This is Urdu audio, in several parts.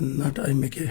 not I make a.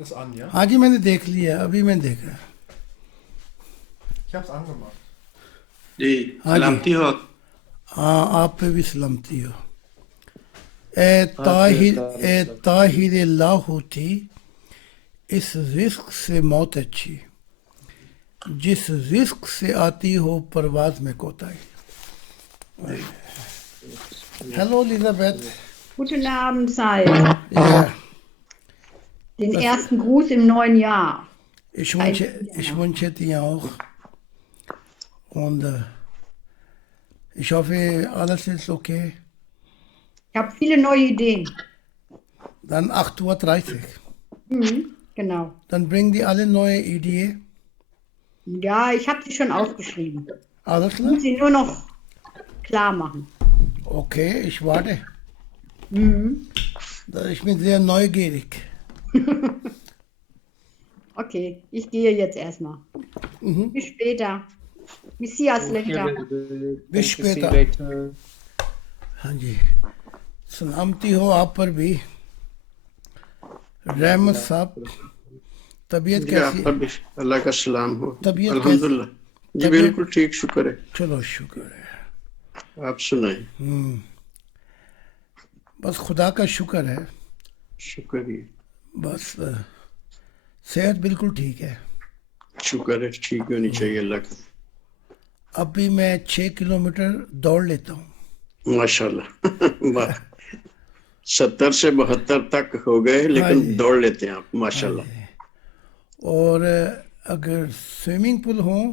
das an, ja? ہاں جی میں نے دیکھ لیا، ابھی میں نے دیکھا. Ich hab's angemacht. جی ہاں جی سلامتی ہو. ہاں آپ پہ بھی سلامتی ہو. اے طاہر لاہوتی، اس رزق سے موت اچھی جس رزق سے آتی ہو پرواز میں کوتاہی. Hallo Elisabeth. Guten Abend, Sai. Ja, Den das, ersten Gruß im neuen Jahr. ich wünsche dir auch und ich hoffe, alles ist okay. Ich habe viele neue Ideen. Dann 8:30 Uhr. Genau. Dann bringen die alle neue Ideen. Ja, ich habe sie schon aufgeschrieben. Alles Ich klar? muss sie nur noch klar machen. Okay, ich warte. Ich bin sehr neugierig. Okay, ich gehe jetzt erstmal. Bis später. Bis see us later. Bis später. ہاں جی سلامتی ہو آپ پر بھی. رحمت صاحب طبیعت جی آپ کیسی پر بھی اللہ کا سلام ہو. طبیعت الحمدللہ جی طبیعت بالکل ٹھیک، شکر ہے. چلو شکر ہے. آپ سنائیں. بس خدا کا شکر ہے. شکریہ. بس صحت بالکل ٹھیک ہے. شکر ہے، ٹھیک ہونی چاہیے اللہ کا. اب بھی میں 6 کلومیٹر دوڑ لیتا ہوں. ماشاء اللہ 70 سے 72 تک ہو گئے ہاں لیکن جی دوڑ لیتے ہیں آپ ماشاء ہاں اللہ. جی. اور اگر سوئمنگ پول ہوں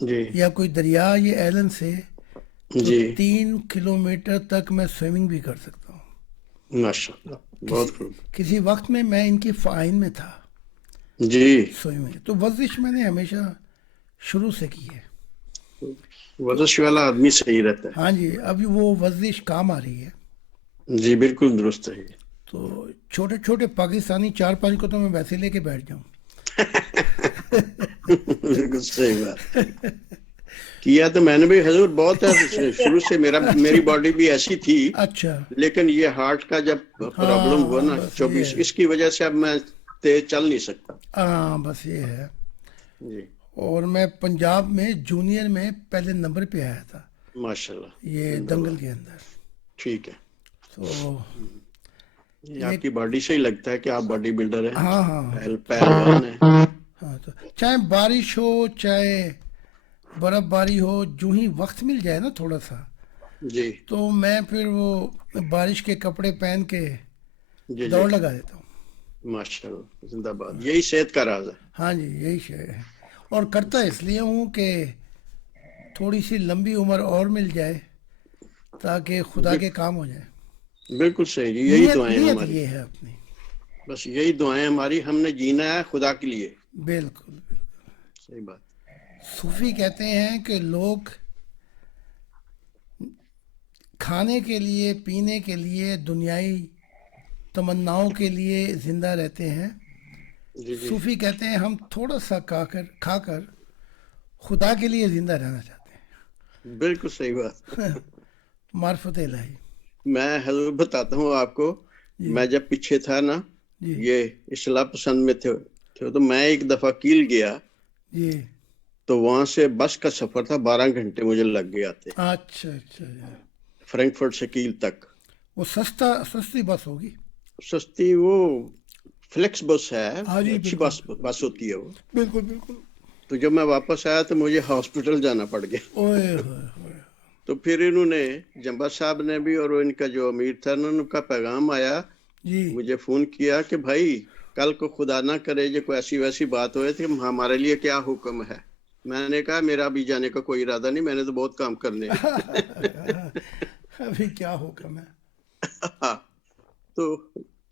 جی یا کوئی دریا یہ ایلن سے تو جی 3 کلومیٹر تک میں سوئمنگ بھی کر سکتا ہوں. ماشاء اللہ بہت خوب. کسی وقت میں ان کی فائن میں تھا جی سوئمنگ. تو ورزش میں نے ہمیشہ شروع سے کی ہے. ورزش والا آدمی صحیح رہتا ہے. ہاں جی ابھی وہ ورزش کام آ رہی ہے. جی بالکل درست ہے. تو چھوٹے چھوٹے پاکستانی 4-5 کو تو میں ویسے لے کے بیٹھ جاؤں. بالکل صحیح بات کیا. تو میں نے بھی حضور بہت ہے شروع سے میری باڈی بھی ایسی تھی، اچھا لیکن یہ ہارٹ کا جب پرابلم ہوا ہاں نا بس 24، یہ اس کی وجہ سے اب میں تیز چل نہیں سکتا. ہاں بس یہ ہے. جی اور میں پنجاب میں جونیئر میں پہلے نمبر پہ آیا تھا ماشاء اللہ. یہ دنگل کے اندر. ٹھیک ہے. تو یہ آپ کی باڈی سے ہی لگتا ہے کہ آپ باڈی بلڈر ہیں، ہاں ہاں پہلوان ہیں. ہاں تو چاہے بارش ہو چاہے برف باری ہو، جو ہی وقت مل جائے نا تھوڑا سا جی تو میں پھر وہ بارش کے کپڑے پہن کے جی جی دوڑ لگا دیتا ہوں. ماشاء اللہ زندہ باد. یہی صحت کا راز ہے. ہاں جی یہی شے ہے. اور کرتا اس لیے ہوں کہ تھوڑی سی لمبی عمر اور مل جائے تاکہ خدا کے کام ہو جائے. بالکل صحیح. یہی دعائیں نیت ہماری، یہ ہے اپنی. بس یہی دعائیں ہماری. ہم نے جینا ہے خدا کے لیے. بالکل بالکل. صحیح بات. صوفی کہتے ہیں کہ لوگ کھانے کے لیے پینے کے لیے دنیائی تمناؤں کے لیے زندہ رہتے ہیں. جی جی صوفی کہتے ہیں ہم تھوڑا سا کھا کر خدا کے لیے زندہ رہنا چاہتے بالکل صحیح بات. ہیں. معرفت الہی. میں حضور بتاتا ہوں آپ کو، جی میں جب پیچھے تھا نا جی یہ اصلاح پسند میں تھے تو میں ایک دفعہ کیل گیا جی تو وہاں سے بس کا سفر تھا، 12 گھنٹے مجھے لگ گیا تھے اچھا اچھا. فرینکفرٹ سے کیل تک. وہ سستی بس ہوگی. سستی وہ فلیکس بس ہے، ہاں جی اچھی بالکل بس ہوتی ہے وہ. بالکل بالکل. تو جب میں واپس آیا تو مجھے ہاسپٹل جانا پڑ گیا. اوئے ہوئے ہوئے. تو پھر انہوں نے جمبا صاحب نے بھی اور ان کا جو امیر تھا ان کا پیغام آیا، جی مجھے فون کیا کہ بھائی کل کو خدا نہ کرے جو کوئی ایسی ویسی بات ہوئے تھی، ہمارے لیے کیا حکم ہے. میں نے کہا میرا بھی جانے کا کوئی ارادہ نہیں، میں نے تو بہت کام کرنے ہیں. ابھی کیا حکم ہے. تو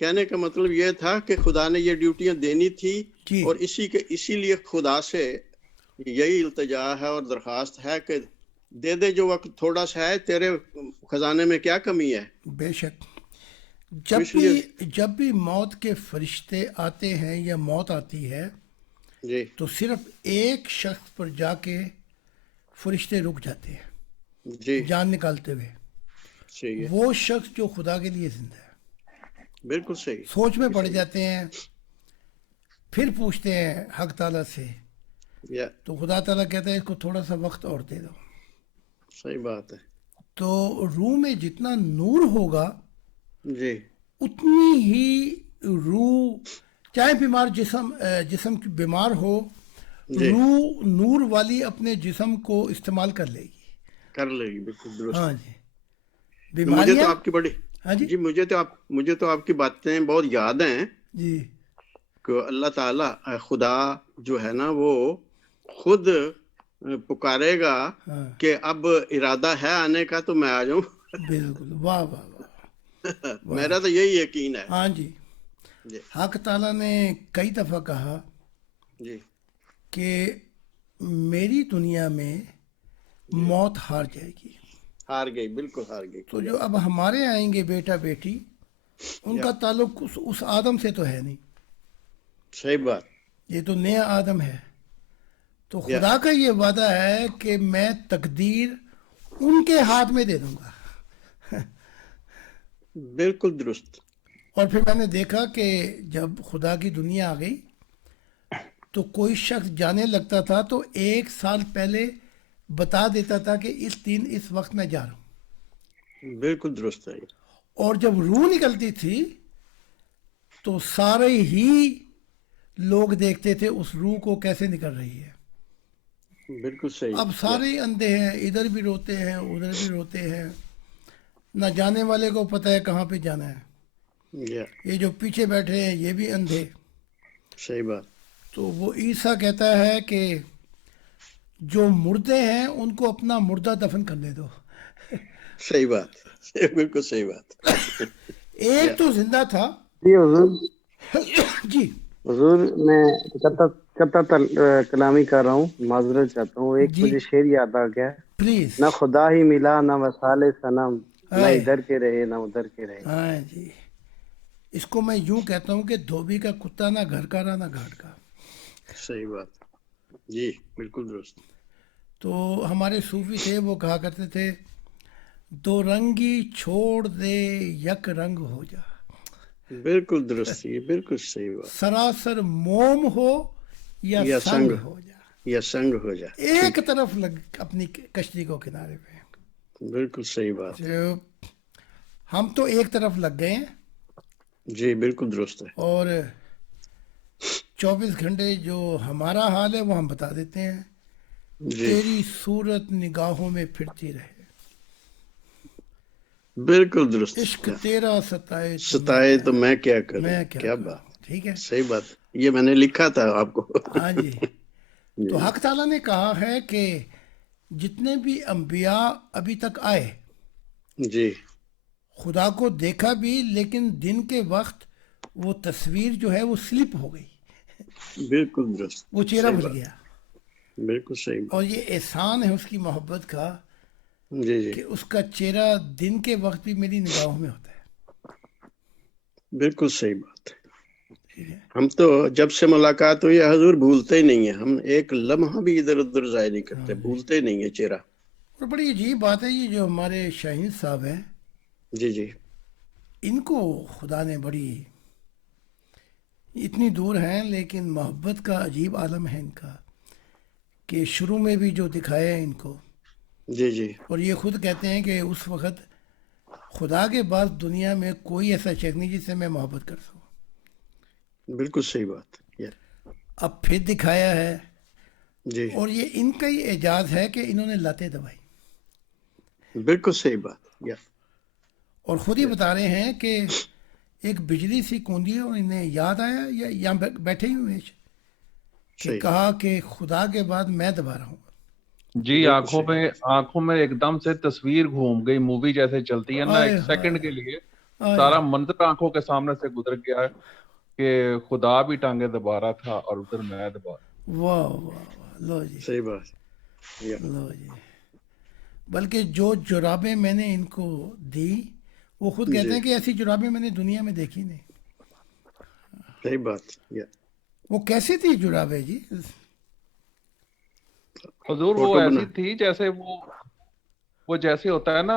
کہنے کا مطلب یہ تھا کہ خدا نے یہ ڈیوٹیاں دینی تھی، جی اور اسی لیے خدا سے یہی التجا ہے اور درخواست ہے کہ دے دے جو وقت تھوڑا سا ہے، تیرے خزانے میں کیا کمی ہے. بے شک. تو اس لیے جب بھی موت کے فرشتے آتے ہیں یا موت آتی ہے جی تو صرف ایک شخص پر جا کے فرشتے رک جاتے ہیں جی جان نکالتے ہوئے. صحیح ہے، وہ شخص جو خدا کے لیے زندہ ہے. بالکل صحیح. سوچ میں پڑ جاتے ہیں، پھر پوچھتے ہیں حق تعالیٰ سے، یا تو خدا تعالیٰ کہتا ہے اس کو تھوڑا سا وقت اور دے دو. صحیح بات ہے. تو روح میں جتنا نور ہوگا جی اتنی ہی روح، چاہے بیمار جسم بیمار ہو، جی روح نور والی اپنے جسم کو استعمال کر لے گی. کر لے گی، بالکل درست. ہاں جی. مجھے تو بیماریاں، آپ کی بڑی ہاں جی جی مجھے تو آپ کی باتیں بہت یاد ہیں جی کہ اللہ تعالیٰ خدا جو ہے نا وہ خود پکارے گا ہاں کہ اب ارادہ ہے آنے کا تو میں آ جاؤں. بالکل. واہ واہ واہ. میرا تو یہی یقین ہے. ہاں جی. جی حق تعالیٰ نے کئی دفعہ کہا جی کہ میری دنیا میں موت ہار جائے گی. ہار گئی، بالکل ہار گئی. تو جو اب ہمارے آئیں گے بیٹا بیٹی، ان کا تعلق اس آدم سے تو ہے نہیں، صحیح بات. یہ تو نیا آدم ہے. تو خدا کا یہ وعدہ ہے کہ میں تقدیر ان کے ہاتھ میں دے دوں گا. بالکل درست. اور پھر میں نے دیکھا کہ جب خدا کی دنیا آ گئی تو کوئی شخص جانے لگتا تھا تو 1 سال پہلے بتا دیتا تھا کہ اس دن اس وقت میں جا رہا ہوں. بالکل درست ہے. اور جب روح نکلتی تھی تو سارے ہی لوگ دیکھتے تھے اس روح کو کیسے نکل رہی ہے. بالکل صحیح. اب سارے ہی اندھے ہیں، ادھر بھی روتے ہیں ادھر بھی روتے ہیں، نہ جانے والے کو پتہ ہے کہاں پہ جانا ہے. یا یہ جو پیچھے بیٹھے ہیں یہ بھی اندھے. صحیح بات. تو وہ عیسیٰ کہتا ہے کہ جو مردے ہیں ان کو اپنا مردہ دفن کرنے دو. صحیح بات. بالکل صحیح بات. ایک تو زندہ تھا. جی حضور، جی حضور میں قطع کلامی کر رہا ہوں، معذرت چاہتا ہوں. ایک جی مجھے شعر یاد آ گیا، پلیز. نہ خدا ہی ملا نہ وصال صنم، نہ ہائے. ادھر کے رہے نہ ادھر کے رہے. ہاں جی. اس کو میں یوں کہتا ہوں کہ دھوبی کا کتا نہ گھر کا رہا نہ گھاٹ کا. صحیح بات. جی بالکل درست. تو ہمارے صوفی تھے، وہ کہا کرتے تھے دو رنگی چھوڑ دے یک رنگ ہو جا. بالکل درست. یہ بالکل صحیح بات. سراسر موم ہو یا یا سنگ سنگ. ہو جا. یا سنگ ہو جا. ایک طرف لگ اپنی کشتی کو کنارے پہ. بالکل صحیح بات. جو ہم تو ایک طرف لگ گئے ہیں جی بالکل درست ہے. اور 24 گھنٹے جو ہمارا حال ہے وہ ہم بتا دیتے ہیں. جی تیری صورت نگاہوں میں پھرتی رہے، بالکل درست. عشق تیرا ستائے ستائے تو میں کیا کروں. میں کیا کیا کروں. بات. ٹھیک ہے. صحیح بات. یہ میں نے لکھا تھا آپ کو. ہاں جی. تو حق تعالیٰ نے کہا ہے کہ جتنے بھی انبیاء ابھی تک آئے جی خدا کو دیکھا بھی، لیکن دن کے وقت وہ تصویر جو ہے وہ سلپ ہو گئی، بالکل درست. وہ چہرہ صحیح بھول بات. گیا. بالکل صحیح بات. اور یہ احسان ہے اس کی محبت کا جی جی کہ اس کا چہرہ دن کے وقت بھی میری نگاہوں میں ہوتا ہے. بالکل صحیح بات. ٹھیک ہے. ہم تو جب سے ملاقات ہوئی ہے حضور بھولتے ہی نہیں ہیں. ہم ایک لمحہ بھی ادھر ادھر ضائع نہیں کرتے. بھولتے ہی نہیں ہیں چہرہ. اور بڑی عجیب بات ہے، یہ جو ہمارے شاہین صاحب ہیں جی جی ان کو خدا نے بڑی، اتنی دور ہیں لیکن محبت کا عجیب عالم ہے ان کا، کہ شروع میں بھی جو دکھایا ہے ان کو. جی جی اور یہ خود کہتے ہیں کہ اس وقت خدا کے بعد دنیا میں کوئی ایسا شخص نہیں جس سے میں محبت کر سکوں. بالکل صحیح بات. اب پھر دکھایا ہے. جی اور یہ ان کا ہی اعجاز ہے کہ انہوں نے لاتیں دبائی. بالکل صحیح بات. اور خود ہی بتا رہے ہیں کہ ایک بجلی سی کوندی اور انہیں یاد آیا یا یہاں بیٹھے ہی ہوئے کہ صحیح. کہا کہ خدا کے بعد میں دبا رہا ہوں. جی آنکھوں میں ایک دم سے تصویر گھوم گئی، مووی جیسے چلتی ہے نا، آئے ایک سیکنڈ کے لیے آئے. سارا منظر آنکھوں کے سامنے سے گزر گیا ہے کہ خدا بھی ٹانگیں دبا رہا تھا اور ادھر میں دبا رہا. واہ واہ واہ. لو جی صحیح بات. لو جی. بلکہ جو جرابیں میں نے ان کو دی وہ خود کہتے ہیں کہ ایسی جرابیں میں نے دنیا میں دیکھی نہیں. صحیح بات. وہ کیسی تھی جرابیں جی؟ حضور وہ فوٹو ایسی بنا. تھی جیسے وہ جیسے ہوتا ہے نا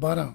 12,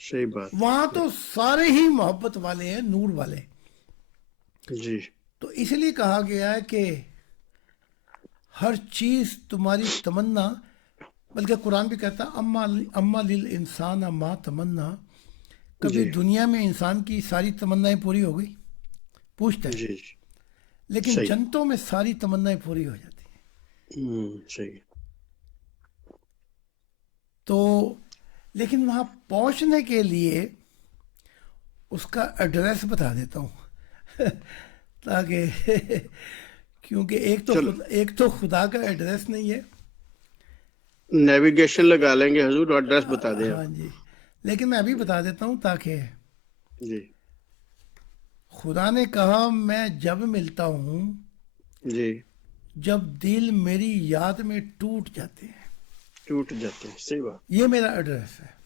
صحیح بات. وہاں تو سارے ہی محبت والے ہیں، نور والے. جی تو اس لیے کہا گیا ہے کہ ہر چیز تمہاری تمنا، بلکہ قرآن بھی کہتا ہے اما للانسان ما تمنا. کبھی جی دنیا میں انسان کی ساری تمنائیں پوری ہو گئی؟ پوچھتا ہے. جی لیکن صحیح. جنتوں میں ساری تمنائیں پوری ہو جاتی ہیں. صحیح. تو لیکن وہاں پہنچنے کے لیے اس کا ایڈریس بتا دیتا ہوں تاکہ کیونکہ چلو ایک تو خدا کا ایڈریس نہیں ہے. نیویگیشن لگا لیں گے حضور، ایڈریس بتا دیں ہاں آپ. جی، لیکن میں ابھی بتا دیتا ہوں تاکہ جی خدا نے کہا میں جب ملتا ہوں جی جب دل میری یاد میں ٹوٹ جاتے ہیں. ٹوٹ جاتے ہیں. صحیح بات. یہ میرا ایڈریس ہے،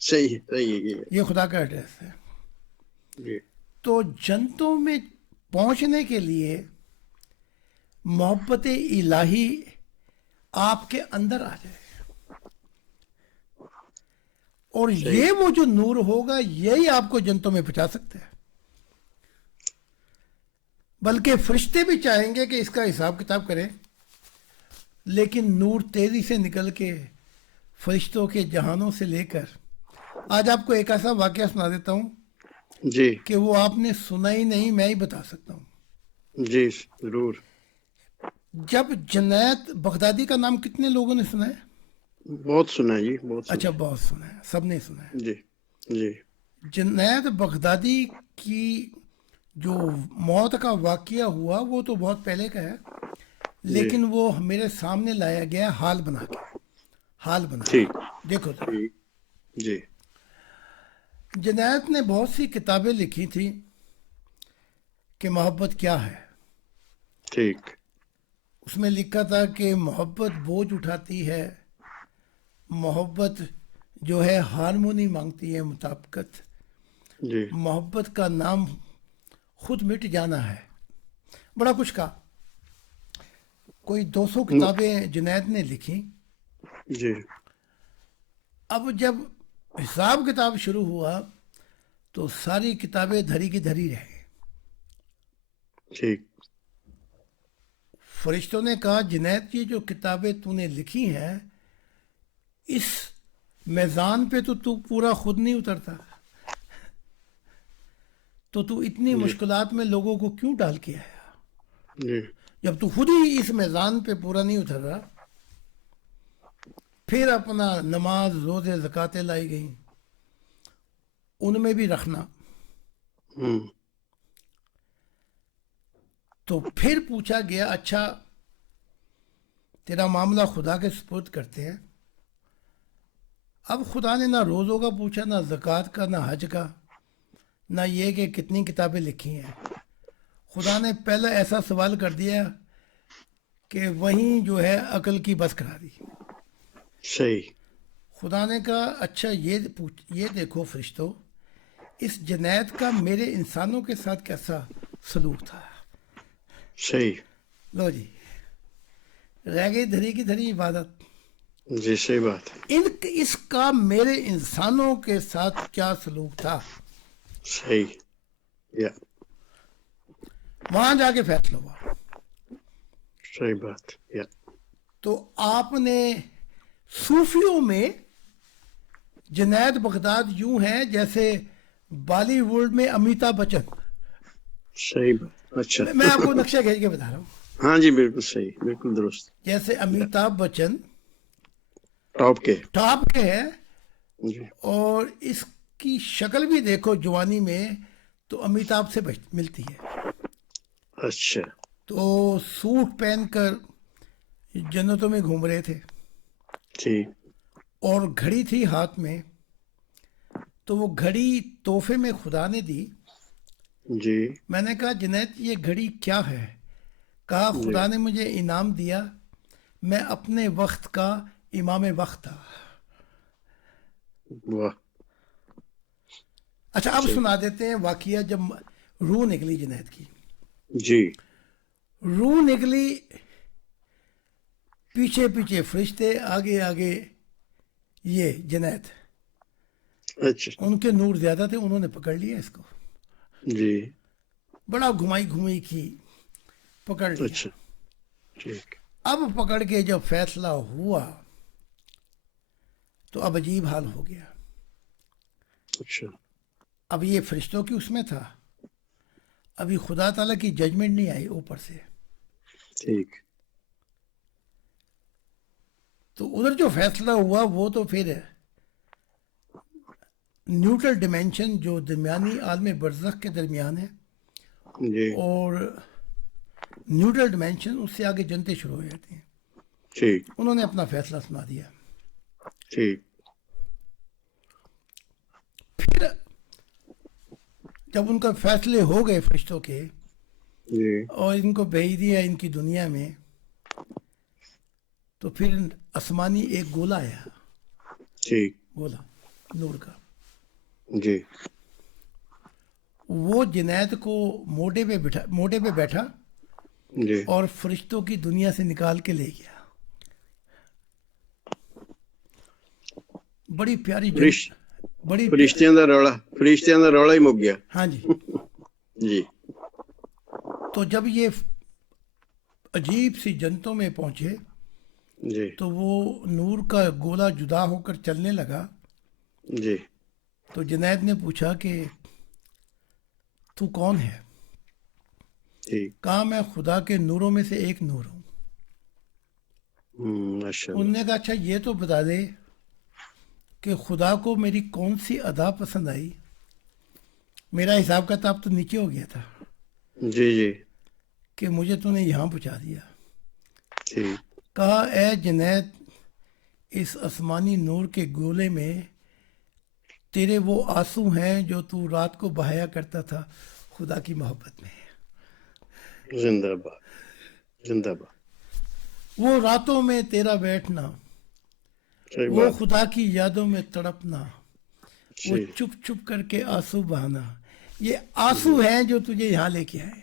صحیح صحیح ہے. یہ خدا کا ایڈریس ہے. جی تو جنتوں میں پہنچنے کے لیے محبت الہی آپ کے اندر آ جائے، اور یہ وہ جو نور ہوگا یہی آپ کو جنتوں میں پہنچا سکتا ہے. بلکہ فرشتے بھی چاہیں گے کہ اس کا حساب کتاب کریں، لیکن نور تیزی سے نکل کے فرشتوں کے جہانوں سے لے کر، آج آپ کو ایک ایسا واقعہ سنا دیتا ہوں جی کہ وہ آپ نے سنا ہی نہیں، میں ہی بتا سکتا ہوں. جی ضرور. جب جنید بغدادی کا نام کتنے لوگوں نے سنا ہے؟ بہت سنا ہے جی، بہت سنا اچھا، بہت سنا ہے، سب نے سنا ہے. ہے. جی جی جنید بغدادی کی جو موت کا واقعہ ہوا وہ تو بہت پہلے کا ہے، لیکن وہ میرے سامنے لایا گیا حال بنا کے. حال بنا ٹھیک کے دیکھو ذرا. ٹھیک. جی جنید نے بہت سی کتابیں لکھی تھیں کہ محبت کیا ہے. ٹھیک. اس میں لکھا تھا کہ محبت بوجھ اٹھاتی ہے، محبت جو ہے ہارمونی مانگتی ہے، مطابقت. جی محبت کا نام خود مٹ جانا ہے. بڑا کچھ کہا. کوئی 200 کتابیں جنید نے لکھی. جی اب جب حساب کتاب شروع ہوا تو ساری کتابیں دھری کی دھری رہ گئی. ٹھیک. فرشتوں نے کہا جنید یہ جو کتابیں تو نے لکھی ہیں اس میزان پہ تو پورا خود نہیں اترتا، تو اتنی مشکلات میں لوگوں کو کیوں ڈال کے آیا؟ جی جب تو خود ہی اس میزان پہ پورا نہیں اتر رہا. پھر اپنا نماز، روزے، زکاتیں لائی گئیں، ان میں بھی رکھنا. تو پھر پوچھا گیا اچھا تیرا معاملہ خدا کے سپرد کرتے ہیں. اب خدا نے نہ روزوں کا پوچھا، نہ زکوٰۃ کا، نہ حج کا، نہ یہ کہ کتنی کتابیں لکھی ہیں. خدا نے پہلا ایسا سوال کر دیا کہ وہیں جو ہے عقل کی بس کرا دی. صحیح. خدا نے کہا اچھا یہ دیکھو فرشتوں، اس جنید کا میرے انسانوں کے ساتھ کیسا سلوک تھا. صحیح. لو جی، رہ گئی دھری کی دھری عبادت. جی صحیح بات. اس کا میرے انسانوں کے ساتھ کیا سلوک تھا. صحیح. یا وہاں جا کے فیصلہ ہوا. صحیح بات. یا تو آپ نے صوفیوں میں جنید بغداد یوں ہیں جیسے بالی ووڈ میں امیتابھ بچن. صحیح بات. اچھا میں آپ کو نقشہ کھینچ کے بتا رہا ہوں. ہاں جی بالکل صحیح، بالکل درست. جیسے امیتابھ بچن ٹاپ کے. ٹاپ کے ہے، جی اور اس کی شکل بھی دیکھو جوانی میں تو امیتابھ سے ملتی ہے. اچھا. تو سوٹ پہن کر جنتوں میں گھوم رہے تھے ٹھیک. اور گھڑی تھی ہاتھ میں. تو وہ گھڑی تحفے میں خدا نے دی. جی میں نے کہا جنید یہ گھڑی کیا ہے؟ کہا خدا نے مجھے انعام دیا، میں اپنے وقت کا امام وقت تھا. واہ. اچھا اب سنا دیتے ہیں واقعہ جب روح نکلی جنید کی. جی روح نکلی، پیچھے پیچھے فرشتے، آگے آگے یہ جنید. اچھا ان کے نور زیادہ تھے, انہوں نے پکڑ لیا اس کو, جی بڑا گھمائی گھمائی کی, پکڑ لیا. اچھا ٹھیک اب پکڑ کے جب فیصلہ ہوا تو اب عجیب حال ہو گیا. اچھا اب یہ فرشتوں کی اس میں تھا, ابھی خدا تعالیٰ کی ججمنٹ نہیں آئی اوپر سے. ٹھیک تو ادھر جو فیصلہ ہوا وہ تو پھر نیوٹرل ڈیمینشن جو درمیانی عالم برزخ کے درمیان ہے, جی اور نیوٹرل ڈیمینشن اس سے آگے جنتیں شروع ہو جاتی ہیں. ٹھیک انہوں نے اپنا فیصلہ سنا دیا. ٹھیک پھر جب ان کا فیصلے ہو گئے فرشتوں کے, جی اور ان کو بھیج دیا ان کی دنیا میں, تو پھر آسمانی ایک گولا آیا, ٹھیک گولا نور کا. جی وہ جنید کو موٹے پہ بیٹھا جی اور فرشتوں کی دنیا سے نکال کے لے گیا. بڑی پیاری بڑی فرشتیاں دا رولا ہی مک گیا. ہاں جی. جی تو جب یہ عجیب سی جنتوں میں پہنچے جی تو وہ نور کا گولا جدا ہو کر چلنے لگا. جی تو جنید نے پوچھا کہ تو کون ہے؟ ٹھیک کہا میں خدا کے نوروں میں سے ایک نور ہوں. ماشاء انہوں اللہ نے کہا اچھا یہ تو بتا دے کہ خدا کو میری کون سی ادا پسند آئی. میرا حساب کتاب تو نیچے ہو گیا تھا جی جی کہ مجھے تو نے یہاں پہنچا دیا. ٹھیک کہا اے جنید, اس آسمانی نور کے گولے میں تیرے وہ آنسو ہیں جو تو رات کو بہایا کرتا تھا خدا کی محبت میں. زندہ باد زندہ باد. وہ راتوں میں تیرا بیٹھنا, صحیح وہ بات خدا کی یادوں میں تڑپنا, وہ صحیح چپ چپ کر کے آنسو بہانا, یہ آنسو ہیں جو تجھے یہاں لے کے آئے.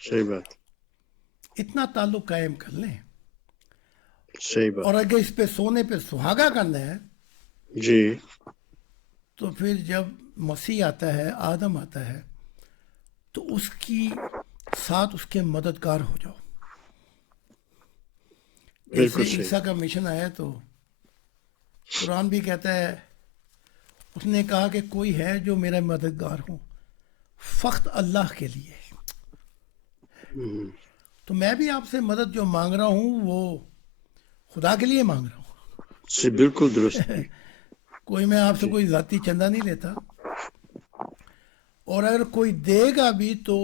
صحیح بات اتنا تعلق قائم کر لیں, صحیح بات اور اگر اس پہ سونے پہ سہاگا کرنا ہے جی تو پھر جب مسیح آتا ہے, آدم آتا ہے, تو اس کی ساتھ اس کے مددگار ہو جاؤ. جیسے بالکل صحیح عیسیٰ کا مشن آیا تو قرآن بھی کہتا ہے, اس نے کہا کہ کوئی ہے جو میرا مددگار ہو فقط اللہ کے لیے. تو میں بھی آپ سے مدد جو مانگ رہا ہوں وہ خدا کے لیے مانگ رہا ہوں. بالکل درست کوئی میں آپ سے کوئی ذاتی چندہ نہیں لیتا, اور اگر کوئی دے گا بھی تو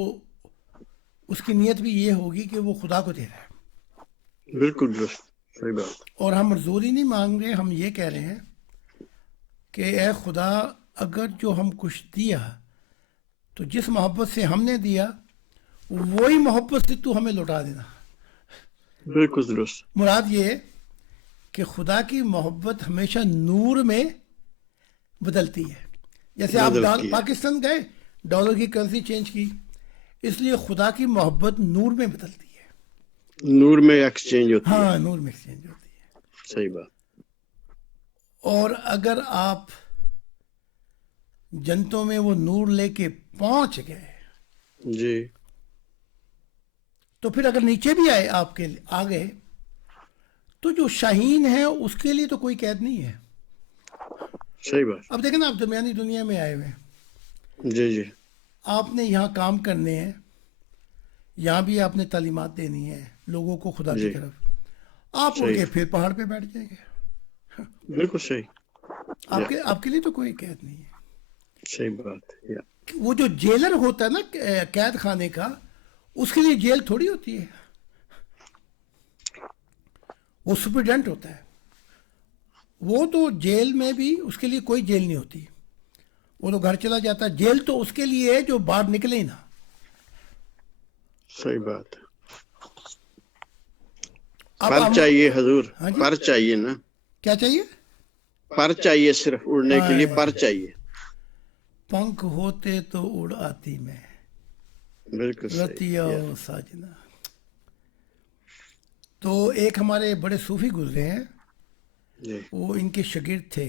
اس کی نیت بھی یہ ہوگی کہ وہ خدا کو دے رہا ہے. بالکل درست صحیح بات اور ہم مزدوری نہیں مانگ رہے, ہم یہ کہہ رہے ہیں کہ اے خدا, اگر جو ہم کچھ دیا تو جس محبت سے ہم نے دیا وہی محبت سے تو ہمیں لوٹا دینا. بالکل درست مراد یہ کہ خدا کی محبت ہمیشہ نور میں بدلتی ہے. جیسے آپ بدلتی ہے. پاکستان گئے, ڈالر کی کرنسی چینج کی, اس لیے خدا کی محبت نور میں بدلتی ہے. نور میں ایکسچینج ہوتی ہے. ہاں, نور میں ایکسچینج ہوتی ہے. صحیح بات اور اگر آپ جنتوں میں وہ نور لے کے پہنچ گئے جی تو پھر اگر نیچے بھی آئے آپ کے آگے تو جو شاہین ہے اس کے لیے تو کوئی قید نہیں ہے. صحیح بات اب دیکھیں نا, آپ درمیانی دنیا میں آئے ہوئے ہیں, جی جی آپ نے یہاں کام کرنے ہیں, یہاں بھی آپ نے تعلیمات دینی ہے لوگوں کو خدا کی جی. طرف. آپ اڑ صحیح. کے پھر پہاڑ پہ بیٹھ جائیں گے. بالکل صحیح آپ کے لیے تو کوئی قید نہیں ہے. صحیح بات یا وہ جو جیلر ہوتا ہے نا قید خانے کا, اس کے لیے جیل تھوڑی ہوتی ہے, وہ سپرڈنٹ ہوتا ہے. وہ تو جیل میں بھی اس کے لیے کوئی جیل نہیں ہوتی, وہ تو گھر چلا جاتا ہے. جیل تو اس کے لیے ہے جو باہر نکلے ہی نا. صحیح بات اب پر چاہیے حضور ہاں جی, پر چاہیے نا, کیا چاہیے؟ پر چاہیے, صرف اڑنے کے لیے پر چاہیے. پنکھ ہوتے تو اڑ آتی میں بالکل صحیح رتیا یا. ساجنا. تو ایک ہمارے بڑے صوفی گزرے ہیں, جی وہ ان کے شاگرد تھے,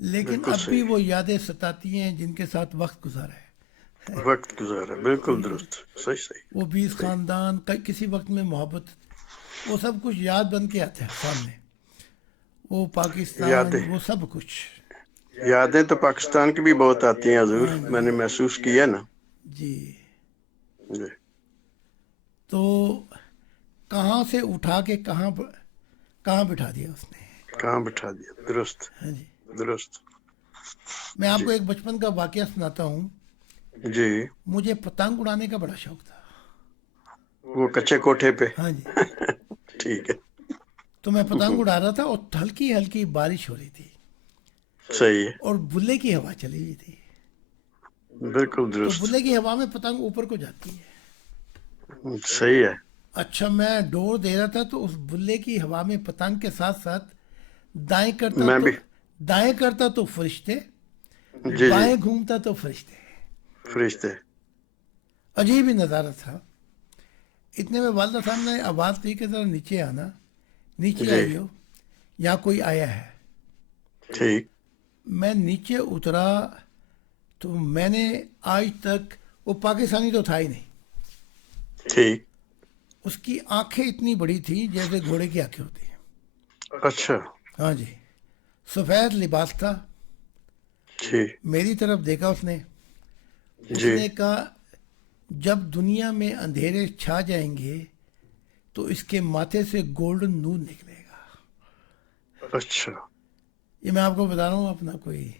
لیکن بالکل اب بھی صحیح وہ یادیں ستاتی ہیں جن کے ساتھ وقت گزارا ہے. وقت گزارا بالکل درست صحیح صحیح وہ 20 خاندان کسی وقت میں محبت، وہ سب کچھ یاد بن کے آتا ہے سامنے. وہ پاکستان، یادیں وہ سب کچھ. یادیں تو پاکستان کی بھی بہت آتی ہیں حضور، میں نے محسوس کیا نا. جی. جی تو کہاں سے اٹھا کے کہاں بٹھا دیا اس نے. کہاں بٹھا دیا، درست ہاں جی. درست. میں آپ کو ایک بچپن کا واقعہ سناتا ہوں. جی مجھے پتنگ اڑانے کا بڑا شوق تھا. وہ کچے کوٹھے پہ. ہاں جی. ٹھیک ہے تو میں پتنگ اڑا رہا تھا اور ہلکی ہلکی بارش ہو رہی تھی صحیح ہے اور بلے کی ہوا چلی ہوئی تھی. بالکل تو درست بلے کی ہوا میں پتنگ اوپر کو جاتی ہے. صحیح ہے. اچھا میں ڈور دے رہا تھا تو اس بلے کی ہوا میں پتنگ کے ساتھ ساتھ دائیں کرتا میں تو بھی دائیں کرتا تو فرشتے، جی بائیں گھومتا تو فرشتے. فرشتے. عجیب ہی نظارہ تھا. اتنے میں والدہ صاحب نے آواز دی کہ ذرا نیچے آنا، نیچے جی آئیو، یہاں کوئی آیا ہے. ٹھیک. میں نیچے اترا تو میں نے آج تک، وہ پاکستانی تو تھا ہی نہیں، ٹھیک. اس کی آنکھیں اتنی بڑی تھیں جیسے گھوڑے کی آنکھیں ہوتی ہیں. اچھا. ہاں جی. سفید لباس تھا. ٹھیک. میری طرف دیکھا اس نے جی نے کہا جب دنیا میں اندھیرے چھا جائیں گے تو اس کے ماتھے سے گولڈن نور نکلے گا. اچھا. یہ میں آپ کو بتا رہا ہوں اپنا کوئی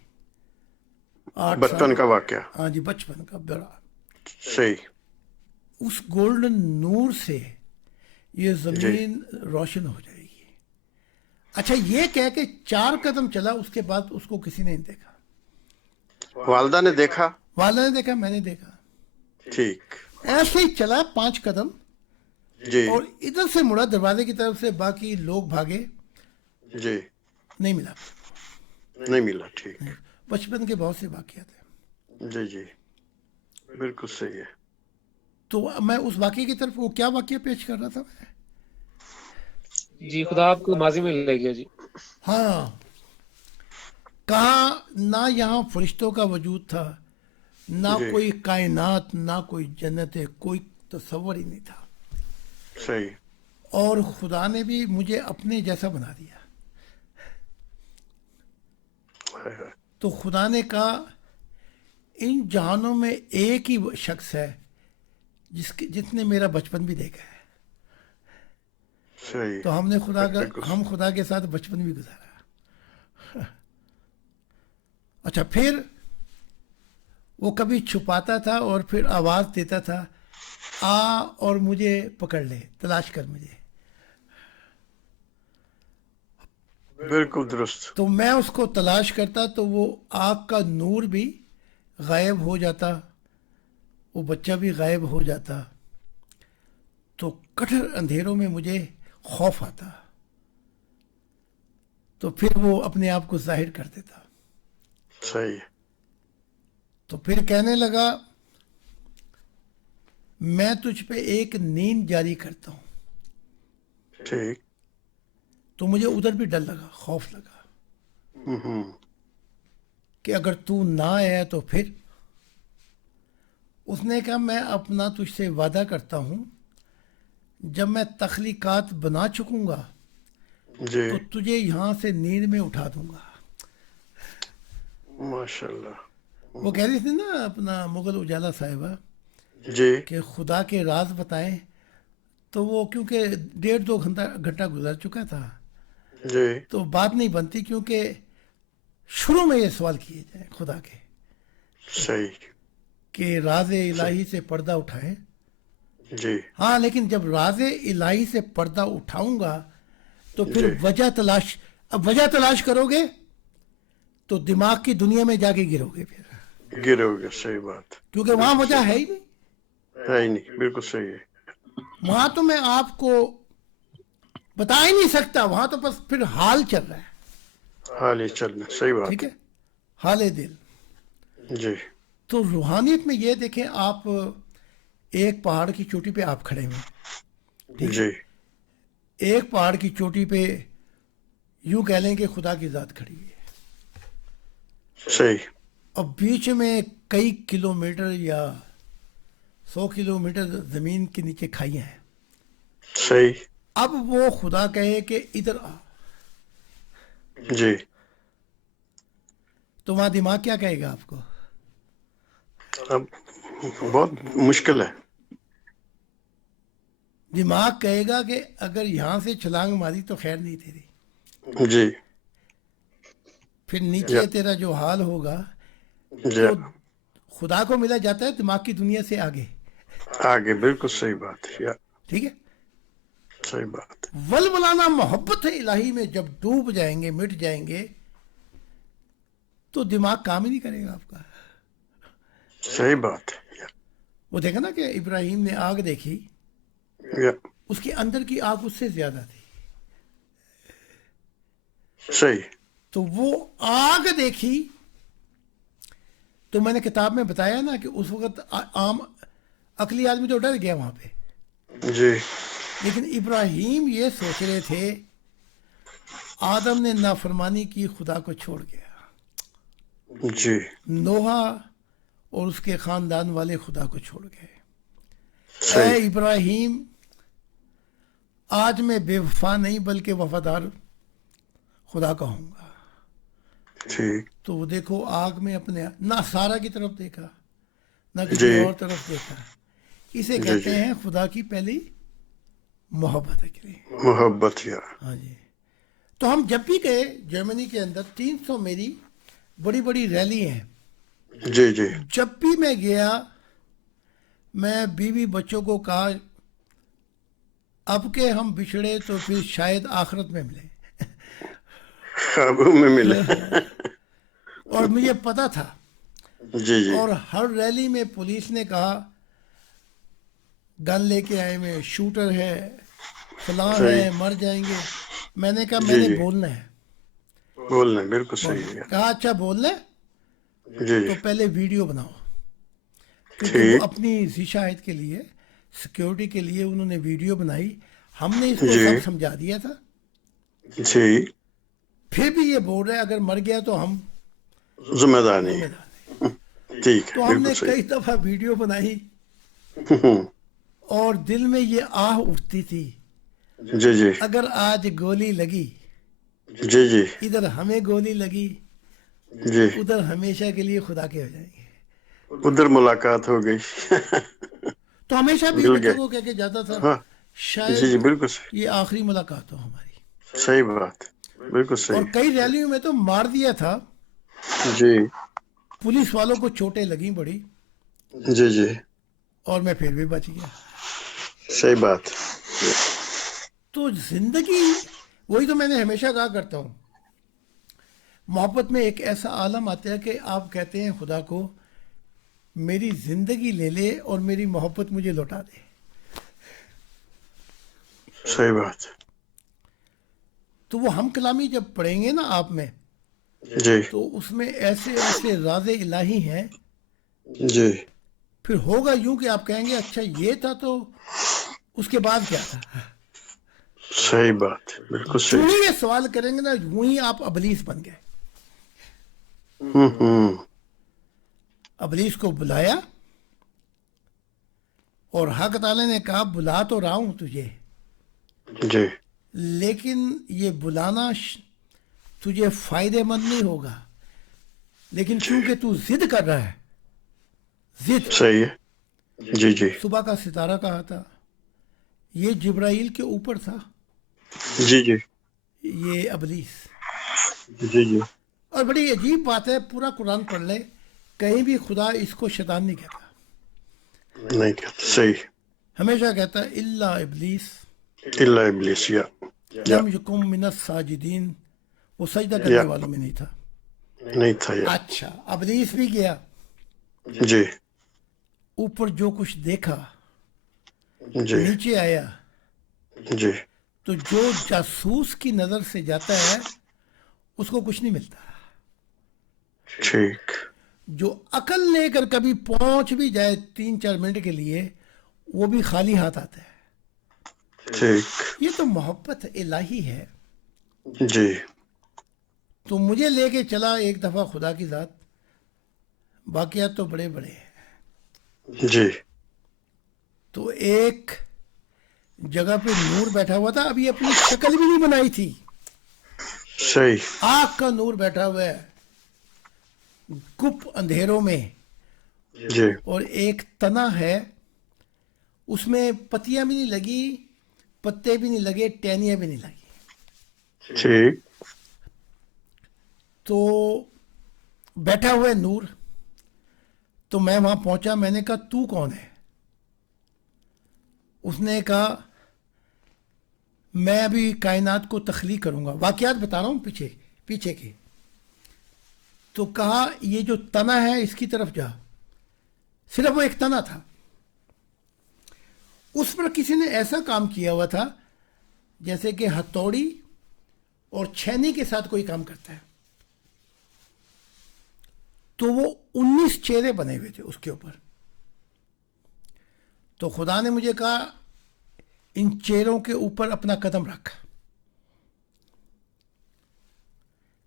8 بچپن سال کا واقعہ. ہاں جی بچپن کا بڑا. صحیح. اس گولڈن نور سے یہ جی زمین روشن ہو جائے گی. اچھا یہ کہہ کے 4 قدم چلا، اس کے بعد اس کو کسی نے نہیں دیکھا. والدہ نے دیکھا. والدہ نے دیکھا، میں نے دیکھا. ٹھیک. ایسے ہی چلا 5 قدم جی اور ادھر سے مڑا دروازے کی طرف سے. باقی لوگ بھاگے، جی نہیں ملا. نہیں ملا. ٹھیک. بچپن کے بہت سے واقعات ہیں. جی جی بالکل صحیح ہے. تو میں اس واقعے کی طرف، وہ کیا واقعہ پیش کر رہا تھا میں؟ جی خدا آپ کو ماضی میں لے گیا جی. ہاں. کہاں نہ یہاں فرشتوں کا وجود تھا، نہ جی کوئی کائنات، نہ کوئی جنت، کوئی تصور ہی نہیں تھا. صحیح. اور خدا نے بھی مجھے اپنے جیسا بنا دیا. تو خدا نے کہا ان جہانوں میں ایک ہی شخص ہے جس نے میرا بچپن بھی دیکھا ہے. صحیح. تو ہم نے بالکل ہم خدا کے ساتھ بچپن بھی گزارا. اچھا پھر وہ کبھی چھپاتا تھا اور پھر آواز دیتا تھا آ اور مجھے پکڑ لے، تلاش کر مجھے. بالکل درست. تو میں اس کو تلاش کرتا تو وہ آگ کا نور بھی غائب ہو جاتا، وہ بچہ بھی غائب ہو جاتا. تو کٹھر اندھیروں میں مجھے خوف آتا، تو پھر وہ اپنے آپ کو ظاہر کر دیتا. صحیح. تو پھر کہنے لگا میں تجھ پہ ایک نیند جاری کرتا ہوں. ٹھیک. تو مجھے ادھر بھی ڈر لگا، خوف لگا کہ اگر تو نہ آیا تو پھر. اس نے کہا میں اپنا تجھ سے وعدہ کرتا ہوں جب میں تخلیقات بنا چکوں گا جی تو تجھے یہاں سے نیند میں اٹھا دوں گا. ماشاء اللہ. وہ کہہ رہی تھی نا اپنا مغل اجالا صاحبہ جی کہ خدا کے راز بتائیں، تو وہ کیونکہ 1.5-2 گھنٹہ گزر چکا تھا جی تو بات نہیں بنتی، کیونکہ شروع میں یہ سوال کیے جائیں خدا کے صحیح. کہ راز الہی سے پردہ اٹھائیں. جی ہاں لیکن جب راز الہی سے پردہ اٹھاؤں گا تو پھر جی وجہ تلاش، اب وجہ تلاش کرو گے تو دماغ کی دنیا میں جا کے گرو گے پھر، گرو گے. صحیح بات. کیونکہ وہاں وجہ ہے ہی نہیں. ہے ہی نہیں. بالکل صحیح ہے. وہاں تو میں آپ کو بتا ہی نہیں سکتا، وہاں تو بس پھر حال چل رہا ہے. حال ہی چلنا. صحیح بات. ٹھیک ہے، حال دل. جی تو روحانیت میں یہ دیکھیں، آپ ایک پہاڑ کی چوٹی پہ آپ کھڑے ہوئے، ٹھیک ہے، جی ایک پہاڑ کی چوٹی پہ یوں کہہ لیں کہ خدا کی ذات کھڑی ہوئی ہے. صحیح اور بیچ میں کئی کلومیٹر یا 100 کلومیٹر زمین کے نیچے کھائیاں ہیں. صحیح اب وہ خدا کہے کہ ادھر آ, جی تو وہاں دماغ کیا کہے گا آپ کو؟ اب بہت مشکل ہے. دماغ کہے گا کہ اگر یہاں سے چھلانگ ماری تو خیر نہیں تیری, جی پھر نیچے تیرا جو حال ہوگا. جی تو خدا کو ملا جاتا ہے دماغ کی دنیا سے آگے. آگے بالکل صحیح بات ہے. ٹھیک ہے, صحیح بات ہے. ولولانا محبت الہی میں جب ڈوب جائیں گے, مٹ جائیں گے, تو دماغ کام ہی نہیں کرے گا آپ کا. صحیح بات ہے. وہ دیکھا نا کہ ابراہیم نے آگ دیکھی, یا اس کے اندر کی آگ اس سے زیادہ تھی. صحیح تو وہ آگ دیکھی, تو میں نے کتاب میں بتایا نا کہ اس وقت عام عقلی آدمی تو ڈر گیا وہاں پہ, جی لیکن ابراہیم یہ سوچ رہے تھے آدم نے نافرمانی کی, خدا کو چھوڑ گیا. جی نوحہ اور اس کے خاندان والے خدا کو چھوڑ گئے. اے صحیح ابراہیم, آج میں بے وفا نہیں بلکہ وفادار خدا کا ہوں گا. ٹھیک تو وہ دیکھو آگ میں اپنے نہ سارا کی طرف دیکھا نہ کسی جی اور طرف دیکھا. اسے جی کہتے جی ہیں خدا کی پہلی محبت ہے کہ نہیں. محبت. یا ہاں جی. تو ہم جب بھی گئے جرمنی کے اندر 300 میری بڑی بڑی ریلی ہیں, جی جی جب بھی میں گیا میں بیوی بچوں کو کہا اب کہ ہم بچھڑے تو پھر شاید آخرت میں ملے. خوابوں میں ملے. اور مجھے پتا تھا. جی جی اور ہر ریلی میں پولیس نے کہا گن لے کے آئے میں, شوٹر ہے, فلاں صحیح ہے, مر جائیں گے. میں نے کہا میں جی نے جی بولنا ہے. بولنا ہے, بالکل صحیح ہے. کہا اچھا بولنا ہے جی جی تو پہلے ویڈیو بناؤ, کیونکہ وہ ٹھیک اپنی ذیشاہد کے لیے سیکیورٹی کے لیے انہوں نے ویڈیو بنائی. ہم نے اس کو جی سب سمجھا دیا تھا, جی پھر بھی یہ بول رہے اگر مر گیا تو ہم ذمہ دار نہیں ذمہ ہے. دار ہیں. ٹھیک ہے تو ہم بالکل نے صحیح. کئی دفعہ ویڈیو بنائی اور دل میں یہ آہ اٹھتی تھی جی جی اگر آج گولی لگی, جی جی ادھر ہمیں گولی لگی, جی ادھر ہمیشہ کے لیے خدا کے ہو جائیں گے. ادھر ملاقات ہو گئی. تو ہمیشہ بھی مل بچوں گئے. کو کہہ کے جاتا تھا ہاں جی جی شاید بالکل صحیح. یہ آخری ملاقات ہو ہماری. صحیح بات, بالکل اور صحیح. کئی ریلیوں میں تو مار دیا تھا, جی پولیس والوں کو چوٹیں لگیں بڑی, جی جی اور میں پھر بھی بچ گیا. صحیح بات. تو زندگی, وہی تو میں نے ہمیشہ کہا کرتا ہوں, محبت میں ایک ایسا عالم آتا ہے کہ آپ کہتے ہیں خدا کو میری زندگی لے لے اور میری محبت مجھے لوٹا دے. صحیح بات. تو وہ ہم کلامی جب پڑھیں گے نا آپ میں, جی تو اس میں ایسے ایسے راز الہی ہیں. جی پھر ہوگا یوں کہ آپ کہیں گے اچھا یہ تھا تو اس کے بعد کیا تھا. صحیح بات, بالکل جو صحیح. ہی یہ سوال کریں گے نا یوں ہی آپ ابلیس بن گئے. ابلیس کو بلایا اور حق تعالی نے کہا بلا تو رہا ہوں تجھے, جی لیکن یہ بلانا تجھے فائدے مند نہیں ہوگا, لیکن چونکہ تو ضد کر رہا ہے, ضد. صحیح ہے. جی جی صبح کا ستارہ کہا تھا, یہ جبرائیل کے اوپر تھا, جی جی یہ ابلیس. جی جی اور بڑی عجیب بات ہے, پورا قرآن پڑھ لے کہیں بھی خدا اس کو شیطان نہیں کہتا, نہیں کہتے. صحیح. ہمیشہ کہتا ہے الا ابلیس اللہ ابلیس. یا لم یکم من الساجدین, وہ سجدہ یا کرنے والوں میں نہیں تھا. نہیں تھا. یا اچھا ابلیس بھی گیا, جی اوپر جو کچھ دیکھا جی نیچے آیا. جی تو جو جاسوس کی نظر سے جاتا ہے اس کو کچھ نہیں ملتا, ٹھیک. جو عقل لے کر کبھی پہنچ بھی جائے 3-4 منٹ کے لیے وہ بھی خالی ہاتھ آتا ہے. ٹھیک. یہ تو محبت الہی ہے. جی تو مجھے لے کے چلا ایک دفعہ خدا کی ذات. واقعات تو بڑے بڑے ہیں. جی تو ایک جگہ پہ نور بیٹھا ہوا تھا. ابھی اپنی شکل بھی نہیں بنائی تھی, صحیح. آگ کا نور بیٹھا ہوا ہے گپ اندھیروں میں. جی اور ایک تنا ہے, اس میں پتیاں بھی نہیں لگی, پتے بھی نہیں لگے, ٹہنیاں بھی نہیں لگی. ٹھیک. تو بیٹھا ہوا ہے نور. تو میں وہاں پہنچا, میں نے کہا تو کون ہے؟ اس نے کہا میں ابھی کائنات کو تخلیق کروں گا. واقعات بتا رہا ہوں پیچھے کے. تو کہا یہ جو تنا ہے اس کی طرف جا. صرف وہ ایک تنا تھا, اس پر کسی نے ایسا کام کیا ہوا تھا جیسے کہ ہتھوڑی اور چھینی کے ساتھ کوئی کام کرتا ہے. تو وہ 19 چہرے بنے ہوئے تھے اس کے اوپر. تو خدا نے مجھے کہا ان چہروں کے اوپر اپنا قدم رکھ.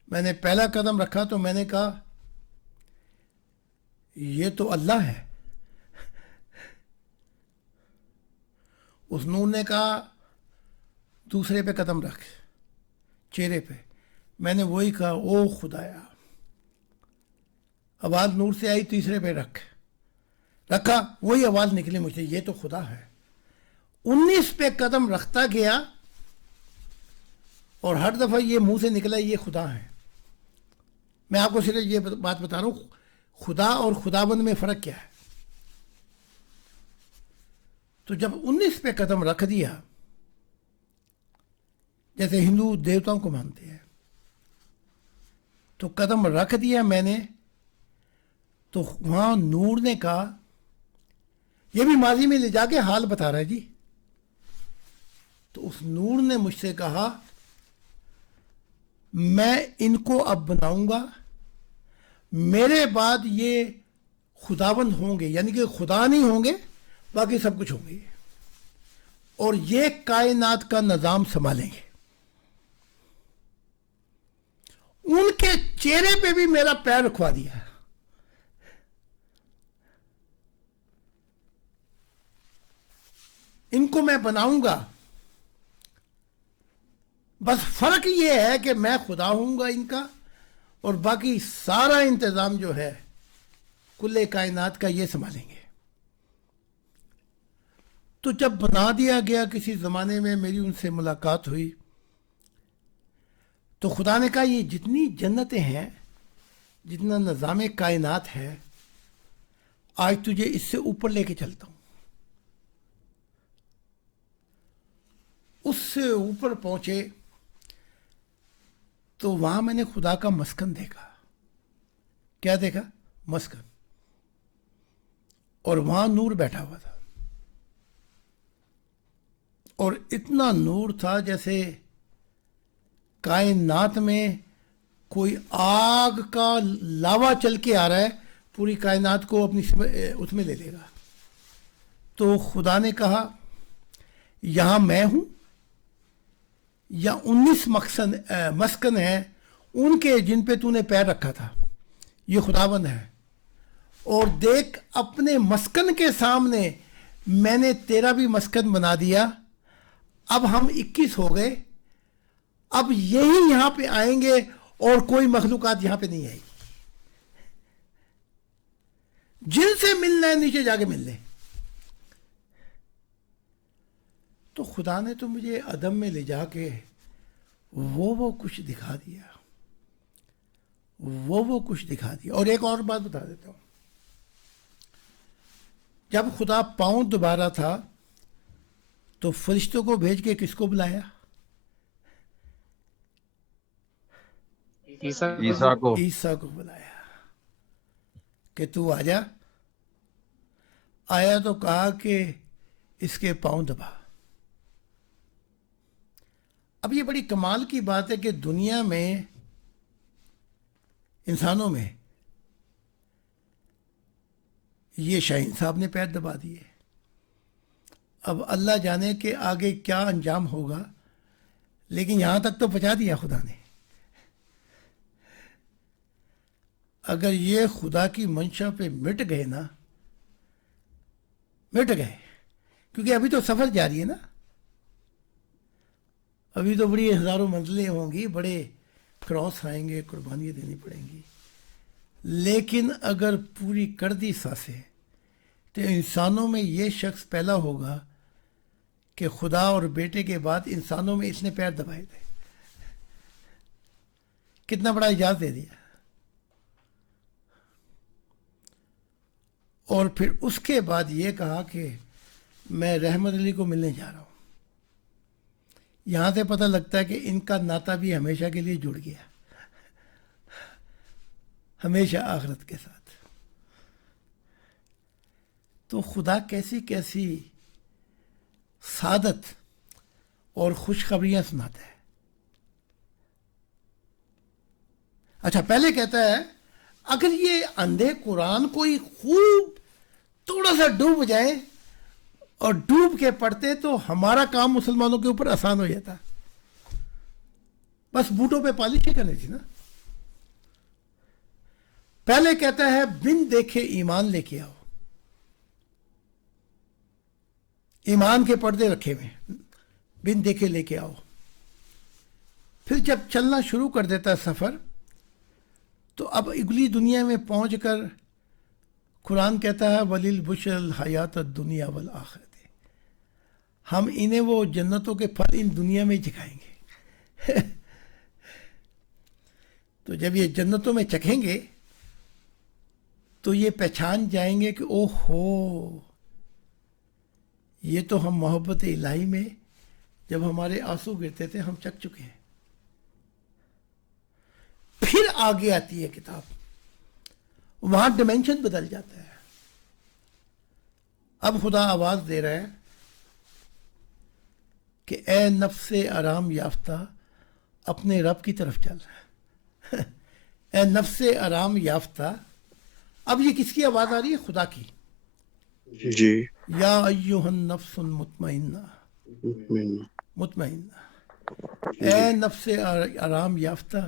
میں نے پہلا قدم رکھا تو میں نے کہا یہ تو اللہ ہے. اس نور نے کہا دوسرے پہ قدم رکھ, چہرے پہ. میں نے وہی کہا او خدایا. آواز نور سے آئی تیسرے پہ رکھا, وہی آواز نکلی مجھے یہ تو خدا ہے. 19 پہ قدم رکھتا گیا اور ہر دفعہ یہ منہ سے نکلا یہ خدا ہے. میں آپ کو صرف یہ بات بتا رہا ہوں خدا اور خداوند میں فرق کیا ہے. تو جب 19 پہ قدم رکھ دیا, جیسے ہندو دیوتاؤں کو مانتے ہیں, تو قدم رکھ دیا میں نے. تو وہاں نور نے کہا, یہ بھی ماضی میں لے جا کے حال بتا رہا ہے جی. تو اس نور نے مجھ سے کہا میں ان کو اب بناؤں گا, میرے بعد یہ خداوند ہوں گے, یعنی کہ خدا نہیں ہوں گے, باقی سب کچھ ہوں گے, اور یہ کائنات کا نظام سنبھالیں گے. ان کے چہرے پہ بھی میرا پیر رکھوا دیا. ان کو میں بناؤں گا, بس فرق یہ ہے کہ میں خدا ہوں گا ان کا, اور باقی سارا انتظام جو ہے کل کائنات کا یہ سنبھالیں گے. تو جب بنا دیا گیا, کسی زمانے میں میری ان سے ملاقات ہوئی, تو خدا نے کہا یہ جتنی جنتیں ہیں, جتنا نظام کائنات ہے, آج تجھے اس سے اوپر لے کے چلتا ہوں. اس سے اوپر پہنچے تو وہاں میں نے خدا کا مسکن دیکھا. کیا دیکھا؟ مسکن. اور وہاں نور بیٹھا ہوا تھا, اور اتنا نور تھا جیسے کائنات میں کوئی آگ کا لاوا چل کے آ رہا ہے, پوری کائنات کو اپنی اس میں لے لے گا. تو خدا نے کہا یہاں میں ہوں, یا 19 مسکن ہیں ان کے جن پہ تو نے پیر رکھا تھا, یہ خداوند ہے. اور دیکھ اپنے مسکن کے سامنے میں نے تیرا بھی مسکن بنا دیا. اب ہم 21 ہو گئے, اب یہی یہاں پہ آئیں گے اور کوئی مخلوقات یہاں پہ نہیں آئے گی. جن سے ملنا ہے نیچے جا کے مل لے. تو خدا نے تو مجھے عدم میں لے جا کے وہ کچھ دکھا دیا, وہ کچھ دکھا دیا. اور ایک اور بات بتا دیتا ہوں, جب خدا پاؤں دوبارہ تھا تو فرشتوں کو بھیج کے کس کو بلایا؟ عیسیٰ کو بلایا کہ تو آ جا. آیا تو کہا کہ اس کے پاؤں دبا. اب یہ بڑی کمال کی بات ہے کہ دنیا میں, انسانوں میں, یہ شاہین صاحب نے پیر دبا دیے. اب اللہ جانے کہ آگے کیا انجام ہوگا, لیکن یہاں تک تو پہنچا دیا خدا نے. اگر یہ خدا کی منشا پہ مٹ گئے نا، مٹ گئے، کیونکہ ابھی تو سفر جاری ہے نا، ابھی تو بڑی ہزاروں منزلیں ہوں گی، بڑے کراس آئیں گے، قربانیاں دینی پڑیں گی، لیکن اگر پوری کر دی سانسیں تو انسانوں میں یہ شخص پہلا ہوگا کہ خدا اور بیٹے کے بعد انسانوں میں اس نے پیر دبائے تھے۔ کتنا بڑا اعجاز دے دیا۔ اور پھر اس کے بعد یہ کہا کہ میں رحمت علی کو ملنے جا رہا ہوں۔ یہاں سے پتہ لگتا ہے کہ ان کا ناطہ بھی ہمیشہ کے لیے جڑ گیا، ہمیشہ آخرت کے ساتھ۔ تو خدا کیسی کیسی سعادت اور خوشخبریاں سناتا ہے۔ اچھا، پہلے کہتا ہے اگر یہ اندھے قرآن کوئی خوب تھوڑا سا ڈوب جائے اور ڈوب کے پڑھتے تو ہمارا کام مسلمانوں کے اوپر آسان ہو جاتا، بس بوٹوں پہ پالش ہی کرنی تھی نا۔ پہلے کہتا ہے بن دیکھے ایمان لے کے آؤ، ایمان کے پردے رکھے ہوئے، بن دیکھے لے کے آؤ۔ پھر جب چلنا شروع کر دیتا ہے سفر، تو اب اگلی دنیا میں پہنچ کر قرآن کہتا ہے وَلِلْبُشْرَى الْحَيَاةَ الدُّنْيَا وَالْآخِرَةِ، ہم انہیں وہ جنتوں کے پھل ان دنیا میں چکھائیں گے۔ تو جب یہ جنتوں میں چکھیں گے تو یہ پہچان جائیں گے کہ اوہ ہو، یہ تو ہم محبت الہی میں جب ہمارے آنسو گرتے تھے ہم چک چکے ہیں۔ پھر آگے آتی ہے کتاب، وہاں ڈیمینشن بدل جاتا ہے۔ اب خدا آواز دے رہا ہے کہ اے نفس آرام یافتہ اپنے رب کی طرف چل رہا ہے۔ اے نفس آرام یافتہ، اب یہ کس کی آواز آ رہی ہے؟ خدا کی۔ جی یا ایوہ النفس المطمئنہ، مطمئنہ، اے نفس آرام یافتہ،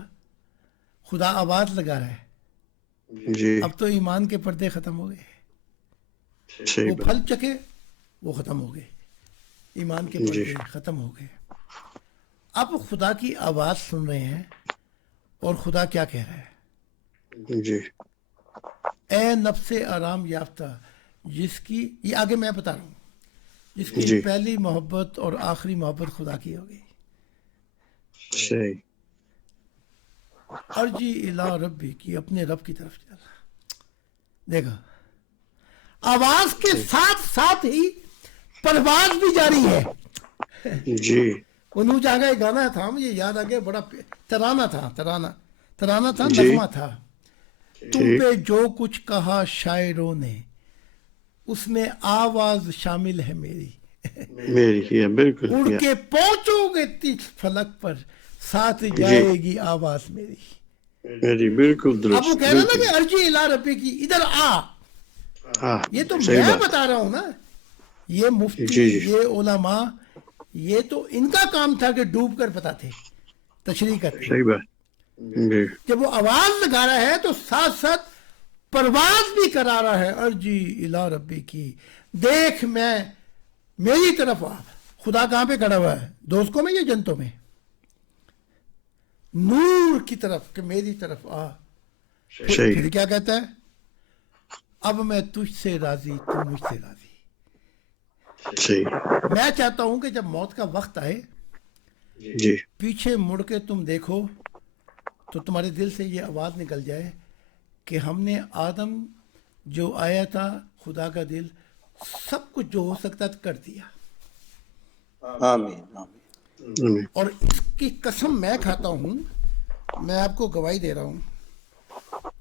خدا آواز لگا رہا ہے۔ جی اب تو ایمان کے پردے ختم ہو گئے، صحیح وہ بات۔ پھل چکے وہ ختم ہو گئے، ایمان کے پردے ختم ہو گئے۔ اب خدا کی آواز سن رہے ہیں، اور خدا کیا کہہ رہا ہے؟ جی اے نفس آرام یافتہ، جس کی، یہ آگے میں بتا رہا ہوں، جس کی جی پہلی محبت اور آخری محبت خدا کی ہو گئی۔ صحیح۔ ارجی الی ربی کی، اپنے رب کی طرف چل رہا۔ دیکھا، آواز کے ساتھ ساتھ ہی پرواز بھی جاری ہے۔ جی انہوں جہاں کا گانا تھا، مجھے یاد آ گیا، بڑا ترانہ تھا، ترانہ تھا، جی نغمہ تھا۔ تم پہ جو کچھ کہا شاعروں نے، اس میں آواز شامل ہے میری، میری کیا بالکل اڑ کیا۔ کے پہنچو گے تیج فلک پر، ساتھ جائے گی آواز میری۔ میری بالکل اب درست وہ کہہ رہا نا کہ ارجی الی ربی کی، ادھر آ۔ ہاں یہ تو صحیح میں بات۔ بتا رہا ہوں نا، یہ مفتی، جی جی یہ علماء، یہ تو ان کا کام تھا کہ ڈوب کر بتاتے، تشریح کرتے۔ صحیح بات۔ جی جب وہ آواز لگا رہا ہے تو ساتھ ساتھ پرواز بھی کرا رہا ہے، ارجی الی ربی کی، دیکھ میں میری طرف آ۔ خدا کہاں پہ کھڑا ہوا ہے؟ دوستوں میں یا جنتوں میں؟ نور کی طرف، کہ میری طرف آ۔ صحیح۔ پھر کیا کہتا ہے؟ اب میں تجھ سے راضی، تو مجھ سے راضی۔ صحیح۔ میں چاہتا ہوں کہ جب موت کا وقت آئے، جی پیچھے مڑ کے تم دیکھو تو تمہارے دل سے یہ آواز نکل جائے کہ ہم نے آدم جو آیا تھا، خدا کا دل، سب کچھ جو ہو سکتا تھا کر دیا۔ آمین۔ اور اس کی قسم میں کھاتا ہوں، میں آپ کو گواہی دے رہا ہوں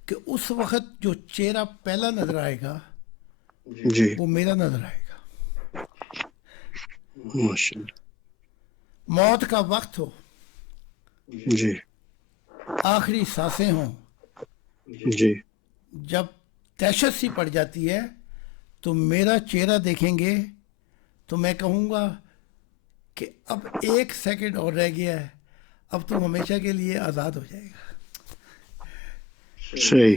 کہ اس وقت جو چہرہ پہلا نظر آئے گا جی وہ میرا نظر آئے گا۔ ماشاء اللہ۔ موت کا وقت ہو، جی آخری سانسیں ہوں، جی جب دہشت سی پڑ جاتی ہے تو میرا چہرہ دیکھیں گے تو میں کہوں گا کہ اب 1 سیکنڈ اور رہ گیا ہے، اب تم ہمیشہ کے لیے آزاد ہو جائے گا۔ صحیح۔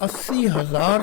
80,000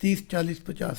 30, 40, 50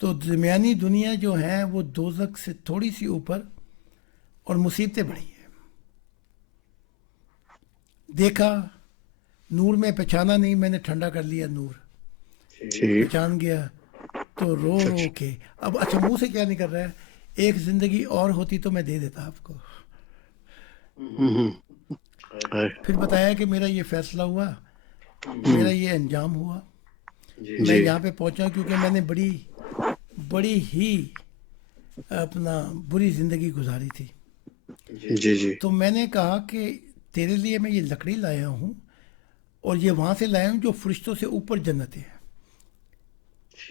تو درمیانی دنیا جو ہے وہ دوزخ سے تھوڑی سی اوپر اور مصیبتیں بڑی ہیں. دیکھا نور میں پہچانا نہیں, میں نے ٹھنڈا کر لیا نور, ٹھیک. پہچان گیا تو رو رو کے. اب اچھا منہ سے کیا نکل رہا ہے, ایک زندگی اور ہوتی تو میں دے دیتا آپ کو. پھر بتایا کہ میرا یہ فیصلہ ہوا, میرا یہ انجام ہوا, میں یہاں پہ پہنچا کیونکہ میں نے بڑی ہی اپنا بری زندگی گزاری تھی. جی جی تو میں نے کہا کہ تیرے لیے میں یہ لکڑی لایا ہوں اور یہ وہاں سے لایا ہوں جو فرشتوں سے اوپر جنتیں ہیں.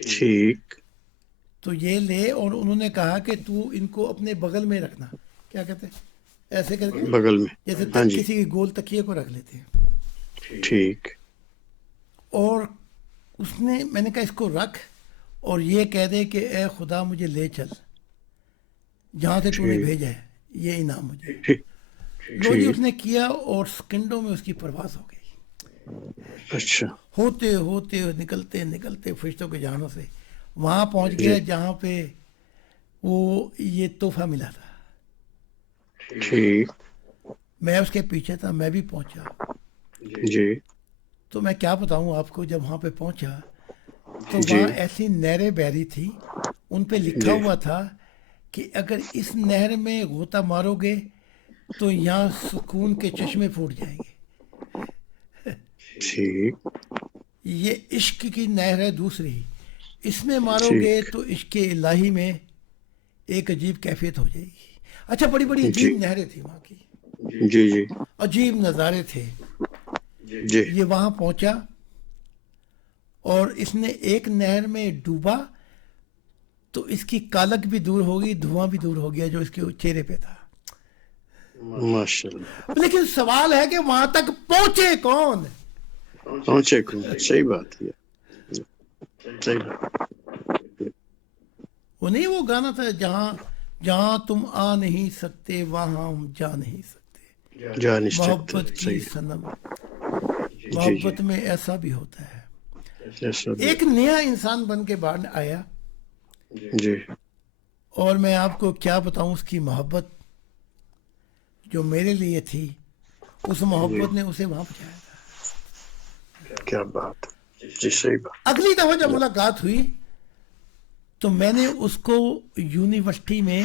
ٹھیک. تو یہ لے, اور انہوں نے کہا کہ تو ان کو اپنے بغل میں رکھنا. کیا کہتے ہیں ایسے کر کے بغل میں. جیسے ہاں جی. کسی گول تکیے کو رکھ لیتے ہیں. ٹھیک. اور اس نے, میں نے کہا اس کو رکھ اور یہ کہہ دے کہ اے خدا مجھے لے چل جہاں سے تو نے بھیجا ہے, یہ انعام مجھے. ٹھیک. لو جی اس نے کیا اور سیکنڈوں میں اس کی پرواز ہو گئی. اچھا. ہوتے ہوتے نکلتے فرشتوں کے جہانوں سے وہاں پہنچ گیا جہاں پہ وہ یہ تحفہ ملا تھا. ٹھیک. میں اس کے پیچھے تھا, میں بھی پہنچا. جی تو میں کیا بتاؤں آپ کو, جب وہاں پہ پہنچا تو وہاں ایسی نہریں بہ رہی تھی, ان پہ لکھا ہوا تھا کہ اگر اس نہر میں غوطہ مارو گے تو یہاں سکون کے چشمے پھوٹ جائیں گے. ٹھیک. یہ عشق کی نہر ہے دوسری, اس میں مارو گے تو عشق الہی میں ایک عجیب کیفیت ہو جائے گی. اچھا بڑی بڑی عجیب نہریں تھیں وہاں کی, جی جی عجیب نظارے تھے. جی. یہ وہاں پہنچا اور اس نے ایک نہر میں ڈوبا تو اس کی کالک بھی دور ہو گئی, دھواں بھی دور ہو گیا جو اس کے چہرے پہ تھا. ماشاء اللہ. لیکن سوال ہے کہ وہاں تک پہنچے کون؟ پہنچے کون؟ صحیح بات ہے. صحیح بات. وہ نہیں وہ گانا تھا, جہاں تم آ نہیں سکتے وہاں ہم جا نہیں سکتے. جا نہیں سکتے. محبت کی صنم, محبت میں ایسا بھی ہوتا ہے. ایک نیا انسان بن کے باہر آیا جی. اور میں آپ کو کیا بتاؤں, اس کی محبت جو میرے لیے تھی, اس محبت نے اسے وہاں پہنچایا تھا. کیا بات. جی صحیح بات. اگلی دفعہ جب ملاقات ہوئی تو میں نے اس کو یونیورسٹی میں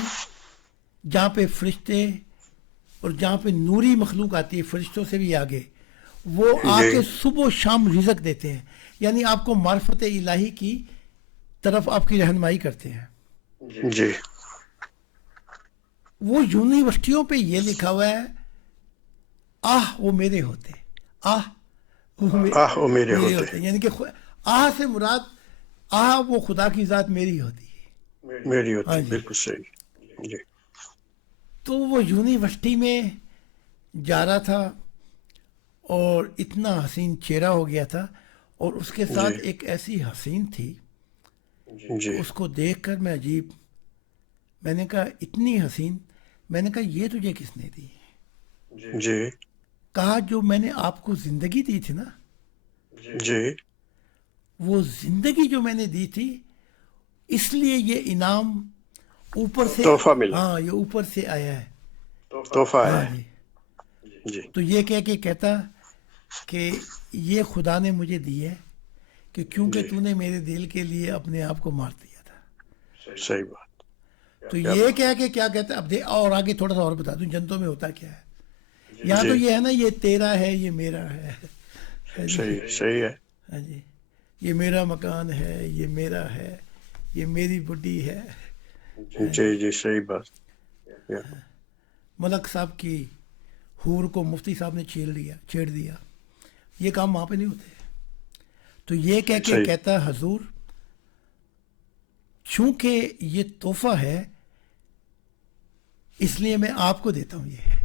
جہاں پہ فرشتے اور جہاں پہ نوری مخلوق آتی ہے, فرشتوں سے بھی آگے, وہ آ کے صبح و شام رزق دیتے ہیں, یعنی آپ کو معرفت الہی کی طرف آپ کی رہنمائی کرتے ہیں. جی. وہ یونیورسٹیوں پہ یہ لکھا ہوا ہے, وہ میرے ہوتے, وہ میرے ہوتے, یعنی کہ سے مراد وہ خدا کی ذات میری ہوتی ہے, میری ہوتی. بالکل صحیح. جی. تو وہ یونیورسٹی میں جا رہا تھا اور اتنا حسین چہرہ ہو گیا تھا, اور اس کے ساتھ ایک ایسی حسین تھی, اس کو دیکھ کر میں عجیب, میں نے کہا اتنی حسین, میں نے کہا یہ تجھے کس نے دی؟ جی. کہا جو میں نے آپ کو زندگی دی تھی نا, جی. وہ زندگی جو میں نے دی تھی, اس لیے یہ انعام اوپر سے, تحفہ ملا. ہاں یہ اوپر سے آیا ہے, تحفہ آیا ہے. جی. تو یہ کہہ کے کہتا کہ یہ خدا نے مجھے دی ہے کہ کیونکہ تو نے میرے دل کے لیے اپنے آپ کو مار دیا تھا. صحیح بات. تو یہ کہہ کے کیا کہتا ہے, اب اور آگے تھوڑا سا اور بتا دوں جنتوں میں ہوتا کیا ہے. یہاں تو یہ ہے نا, یہ تیرا ہے یہ میرا ہے. صحیح ہے. ہاں جی, یہ میرا مکان ہے, یہ میرا ہے, یہ میری بڈی ہے. جی جی صحیح بات. ملک صاحب کی حور کو مفتی صاحب نے چھیڑ دیا, یہ کام وہاں پہ نہیں ہوتے. تو یہ کہہ کے کہتا حضور چونکہ یہ تحفہ ہے اس لیے میں آپ کو دیتا ہوں. یہ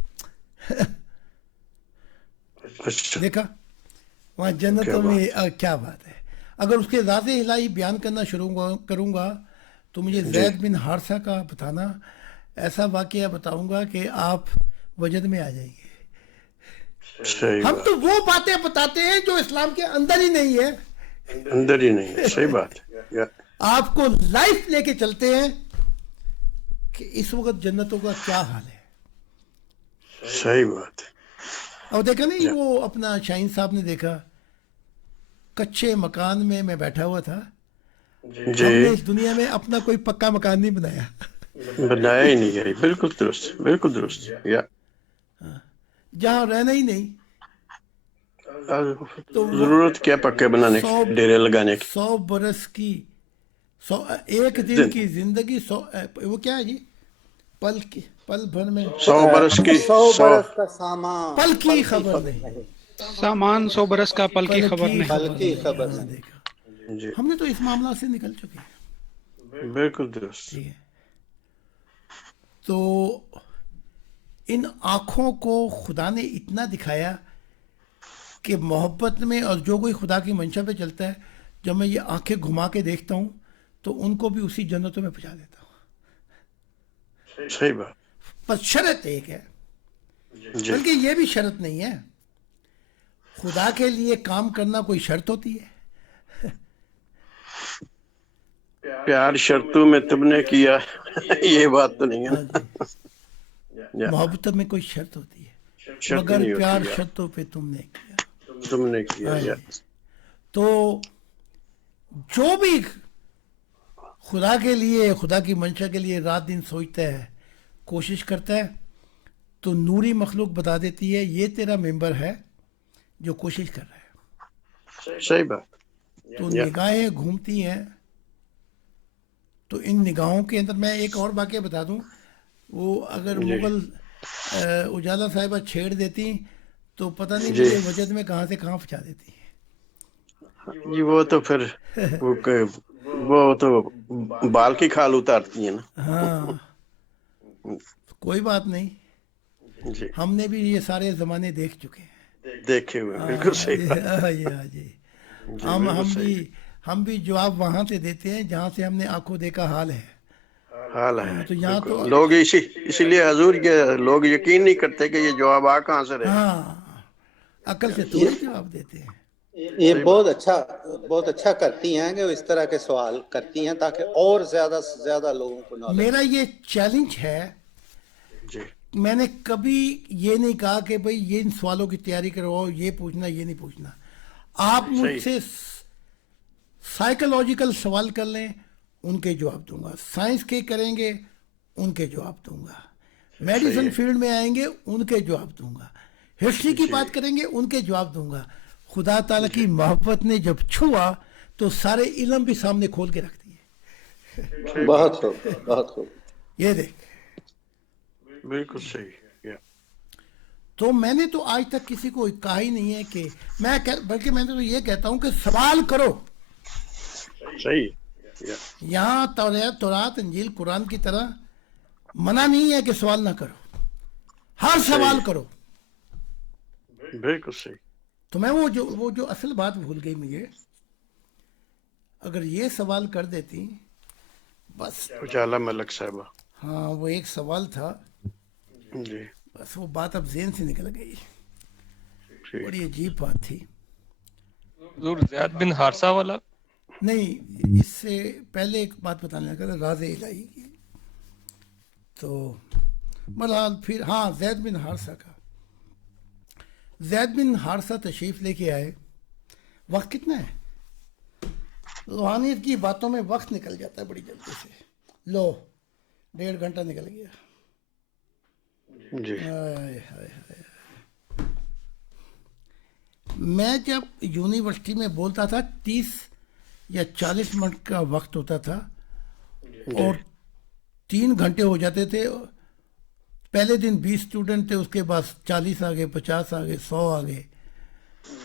دیکھا وہاں جنتوں میں کیا بات ہے. اگر اس کے ذات الہی بیان کرنا شروع کروں گا تو مجھے زید بن حارثہ کا بتانا, ایسا واقعہ بتاؤں گا کہ آپ وجد میں آ جائیں گے. ہم تو وہ باتیں بتاتے ہیں جو اسلام کے اندر ہی نہیں ہے. اندر ہی نہیں ہے. صحیح بات. آپ کو لائف لے کے چلتے ہیں کہ اس وقت جنتوں کا کیا حال ہے. صحیح بات ہے. اور دیکھا نہیں وہ اپنا شاہین صاحب نے دیکھا کچے مکان میں بیٹھا ہوا تھا. ہم نے اس دنیا میں اپنا کوئی پکا مکان نہیں بنایا. بنایا ہی نہیں ہے. بالکل درست، بالکل درست. یا جہاں رہنا ہی نہیں تو ضرورت کیا پکے بنانے کی، ڈیرے لگانے کی. 100 برس کی ایک دن کی زندگی 100 وہ کیا ہے جی، پل بھر میں 100 برس کی 100 برس کا سامان پل کی خبر نہیں. سامان 100 برس کا پل کی خبر نہیں. پل کی خبر ہاں، نہیں. دیکھا جی ہم نے تو اس معاملات سے نکل چکے ہیں. بالکل درست. ٹھیک ہے، تو ان آنکھوں کو خدا نے اتنا دکھایا کہ محبت میں، اور جو کوئی خدا کی منشا پہ چلتا ہے، جب میں یہ آنکھیں گھما کے دیکھتا ہوں تو ان کو بھی اسی جنتوں میں پہنچا دیتا ہوں. صحیح بات. بس شرط ایک ہے، جی بلکہ یہ بھی شرط نہیں ہے. خدا کے لیے کام کرنا کوئی شرط ہوتی ہے؟ پیار شرطوں میں تم نے کیا یہ بات تو نہیں ہے ہاں نا. جی، یا محبت میں کوئی شرط ہوتی ہے، شرط مگر نہیں پیار ہوتی. شرطوں پہ تم نے کیا. تم نے کیا. ہاں یا جی. تو جو بھی خدا کے لیے، خدا کی منشا کے لیے رات دن سوچتا ہے، کوشش کرتا ہے، تو نوری مخلوق بتا دیتی ہے یہ تیرا ممبر ہے جو کوشش کر رہا ہے. صحیح بات. تو نگاہیں گھومتی ہیں. تو ان نگاہوں کے اندر میں ایک اور واقعہ بتا دوں، وہ اگر مغل اجالا صاحبہ چھیڑ دیتی تو پتہ نہیں جی. مجھے وجد میں کہاں سے کہاں پہنچا دیتی. جی وہ تو پھر وہ تو بال کی کھال اتارتی ہیں نا. ہاں کوئی بات نہیں، جی ہم نے بھی یہ سارے زمانے دیکھ چکے ہیں. دیکھے ہوئے. بالکل صحیح بات. ہاں جی، ہاں جی. جی بالکل صحیح. ہم بھی جواب وہاں سے دیتے ہیں جہاں سے ہم نے آنکھوں دیکھا حال ہے. حال ہے. تو یہاں تو بالکل. لوگ اسی لیے حضور یہ لوگ یقین نہیں کرتے کہ یہ جواب آ کہاں سے رہے. ہاں عقل سے تھوڑی جواب دیتے ہیں. یہ بہت اچھا کرتی ہیں کہ وہ اس طرح کے سوال کرتی ہیں تاکہ اور زیادہ سے زیادہ لوگوں کو نالج. میرا یہ چیلنج ہے، جی میں نے کبھی یہ نہیں کہا کہ بھئی یہ ان سوالوں کی تیاری کرواؤ، یہ پوچھنا یہ نہیں پوچھنا. آپ مجھ سے سائیکولوجیکل سوال کر لیں، ان کے جواب دوں گا. سائنس کے کریں گے، ان کے جواب دوں گا. میڈیسن فیلڈ میں آئیں گے، ان کے جواب دوں گا. ہسٹری کی بات کریں گے، ان کے جواب دوں گا. خدا تعالیٰ کی محبت نے جب چھوا تو سارے علم بھی سامنے کھول کے رکھ دیے. بہت خوب، بہت خوب. یہ دیکھ، بالکل صحیح. تو میں نے تو آج تک کسی کو کہا ہی نہیں ہے کہ بلکہ میں نے تو یہ کہتا ہوں کہ سوال کرو. صحیح. یہاں تورات انجیل قرآن کی طرح منع نہیں ہے کہ سوال نہ کرو، ہر سوال کرو. بالکل صحیح. تو میں وہ جو اصل بات بھول گئی مجھے، اگر یہ سوال کر دیتی بس. اجالا ملک صاحبہ. ہاں وہ ایک سوال تھا، جی بس وہ بات اب ذہن سے نکل گئی. ٹھیک. بڑی عجیب بات تھی. حضور زید بن حارثہ والا نہیں، اس سے پہلے ایک بات بتانے لگا تھا راز الہی کی. تو بہرحال پھر ہاں زید بن حارثہ کا. زید بن حارثہ تشریف لے کے آئے. وقت کتنا ہے؟ روحانیت کی باتوں میں وقت نکل جاتا ہے بڑی جلدی سے. لو 1.5 گھنٹہ نکل گیا. جی ہائے ہائے ہائے. میں جب یونیورسٹی میں بولتا تھا 30 یا 40 منٹ کا وقت ہوتا تھا اور 3 گھنٹے ہو جاتے تھے. پہلے دن 20 اسٹوڈنٹ تھے، اس کے بعد 40 آ گئے، 50 آ گئے، 100 آ گئے.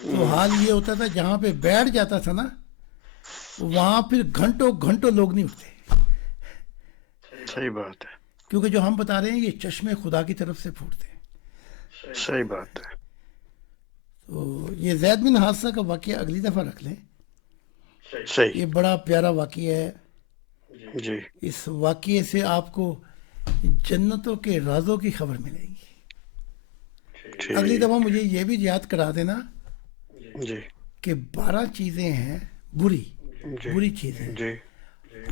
تو حال یہ ہوتا تھا جہاں پہ بیٹھ جاتا تھا نا وہاں پھر گھنٹوں گھنٹوں لوگ نہیں اٹھتے. صحیح بات ہے. کیونکہ جو ہم بتا رہے ہیں یہ چشمے خدا کی طرف سے پھوٹتے ہیں. صحیح بات ہے. تو یہ زید بن حارثہ کا واقعہ اگلی دفعہ رکھ لیں. صحیح. یہ بڑا پیارا واقعہ ہے. جی اس واقعے سے آپ کو جنتوں کے رازوں کی خبر ملے گی. ٹھیک. اگلی دفعہ مجھے یہ بھی یاد کرا دینا جی کہ 12 چیزیں ہیں بری جی بری چیزیں، جی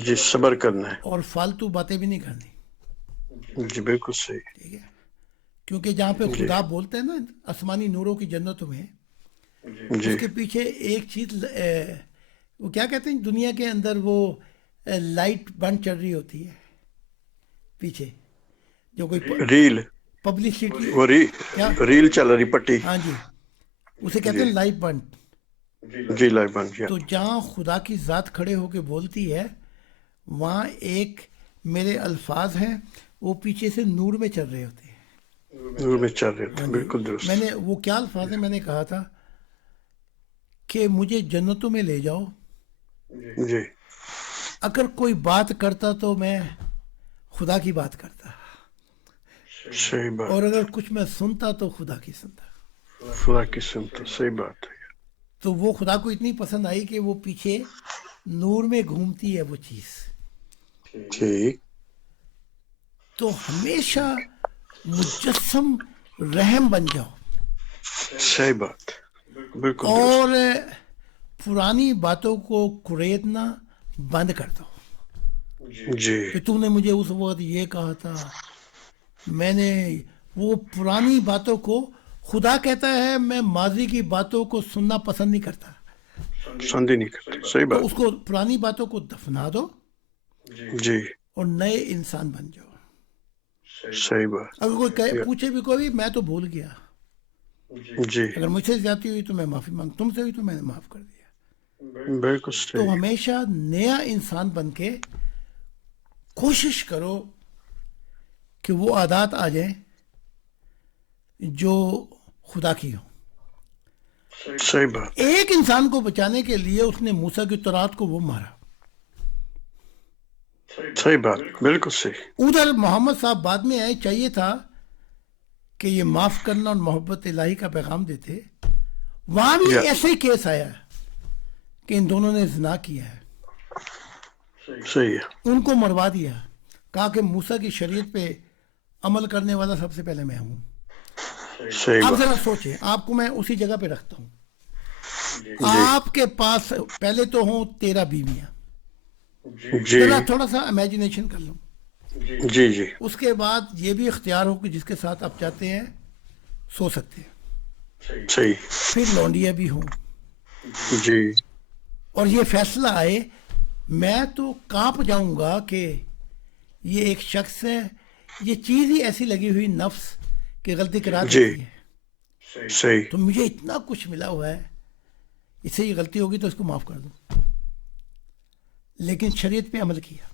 جی صبر کرنا ہے. اور فالتو باتیں بھی نہیں کرنی. جی بالکل صحیح. ٹھیک ہے. کیونکہ جہاں پہ خدا بولتے ہیں نا آسمانی نوروں کی جنتوں میں، جی اس کے پیچھے ایک چیز وہ کیا کہتے ہیں دنیا کے اندر وہ لائٹ بند چل رہی ہوتی ہے پیچھے، جو کوئی ریل، پبلسٹی. وہ کیا؟ ریل چل رہی پٹی. ہاں جی، اسے کہتے ہیں لائٹ بند. جی لائف بن گیا. تو جہاں خدا کی ذات کھڑے ہو کے بولتی ہے وہاں ایک میرے الفاظ ہیں وہ پیچھے سے نور میں چل رہے ہوتے ہیں. نور میں چل رہے تھے. بالکل درست. میں نے وہ کیا الفاظ ہیں، میں نے کہا تھا کہ مجھے جنتوں میں لے جاؤ. جی اگر کوئی بات کرتا تو میں خدا کی بات کرتا، صحیح بات. اور اگر کچھ میں سنتا تو خدا کی سنتا. خدا کی سنتا. صحیح بات ہے. تو وہ خدا کو اتنی پسند آئی کہ وہ پیچھے نور میں گھومتی ہے وہ چیز. ٹھیک. تو ہمیشہ مجسم رحم بن جاؤ صحیح بات. بالکل درست. اور پرانی باتوں کو کریدنا بند کر دو. جی کہ تو نے مجھے اس وقت یہ کہا تھا، میں نے وہ پرانی باتوں کو، خدا کہتا ہے میں ماضی کی باتوں کو سننا پسند نہیں کرتا. سندھی نہیں کرتے. صحیح تو بات. اس کو پرانی باتوں کو دفنا دو جی اور نئے انسان بن جاؤ. صحیح بات. اگر کوئی کہے پوچھے بھی کوئی میں تو بھول گیا، جی اگر مجھ سے زیادتی ہوئی تو میں معافی مانگ، تم سے ہوئی تو میں نے معاف کر دیا. بالکل تو صحیح. ہمیشہ نیا انسان بن کے کوشش کرو کہ وہ عادات آ جائیں جو خدا کی ہو. صحیح بات. ایک انسان کو بچانے کے لیے اس نے موسیٰ کی تورات کو وہ مارا. صحیح بات. بالکل صحیح. ادھر محمد صاحب بعد میں آئے، چاہیے تھا کہ یہ معاف کرنا اور محبت الہی کا پیغام دیتے. وہاں بھی ایسے ہی کیس آیا کہ ان دونوں نے زنا کیا ہے، صحیح ہے. ان کو مروا دیا. کہا کہ موسیٰ کی شریعت پہ عمل کرنے والا سب سے پہلے میں ہوں. صحیح آپ بات. ذرا سوچیں، آپ کو میں اسی جگہ پہ رکھتا ہوں. آپ کے پاس پہلے تو ہوں 13 بیویاں. جی ذرا تھوڑا سا امیجنیشن کر لوں. جی جی اس کے بعد یہ بھی اختیار ہو کہ جس کے ساتھ آپ چاہتے ہیں سو سکتے ہیں. صحیح. پھر لونڈیاں بھی ہوں جی اور یہ فیصلہ آئے، میں تو کانپ جاؤں گا کہ یہ ایک شخص ہے، یہ چیز ہی ایسی لگی ہوئی نفس کہ غلطی کرا جی دیتی ہے. صحیح. تو مجھے اتنا کچھ ملا ہوا ہے، اس سے یہ غلطی ہوگی تو اس کو معاف کر دوں. لیکن شریعت پہ عمل کیا.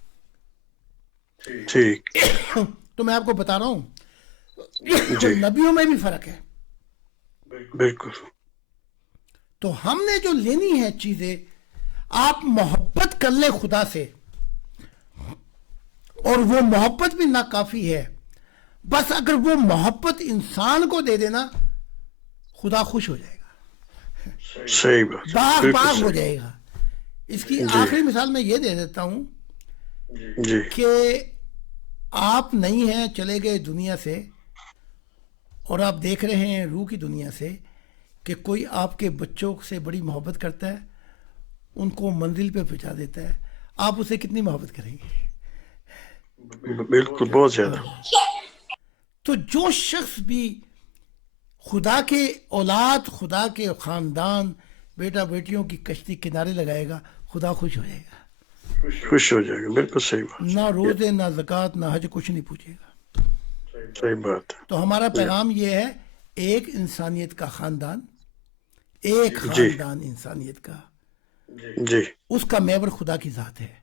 ٹھیک. تو میں آپ کو بتا رہا ہوں جی نبیوں میں بھی فرق ہے. بالکل. تو ہم نے جو لینی ہے چیزیں، آپ محبت کر لیں خدا سے، اور وہ محبت بھی ناکافی ہے. بس اگر وہ محبت انسان کو دے دینا، خدا خوش ہو جائے گا، صحیح بات. باغ بالکل باغ ہو صحیح. جائے گا. اس کی جی. آخری مثال میں یہ دے دیتا ہوں جی کہ آپ نہیں ہیں، چلے گئے دنیا سے، اور آپ دیکھ رہے ہیں روح کی دنیا سے کہ کوئی آپ کے بچوں سے بڑی محبت کرتا ہے، ان کو منزل پہ پہنچا دیتا ہے. آپ اسے کتنی محبت کریں گے؟ بالکل بہت زیادہ. تو جو شخص بھی خدا کے اولاد، خدا کے خاندان، بیٹا بیٹیوں کی کشتی کنارے لگائے گا، خدا خوش ہو جائے گا. خوش ہو جائے گا. بالکل صحیح بات. نہ روزے، نہ زکوٰۃ، نہ حج، کچھ نہیں پوچھے گا. صحیح بات. تو ہمارا پیغام یہ ہے، ایک انسانیت کا خاندان، ایک جی. خاندان انسانیت کا، جی اس کا محور خدا کی ذات ہے.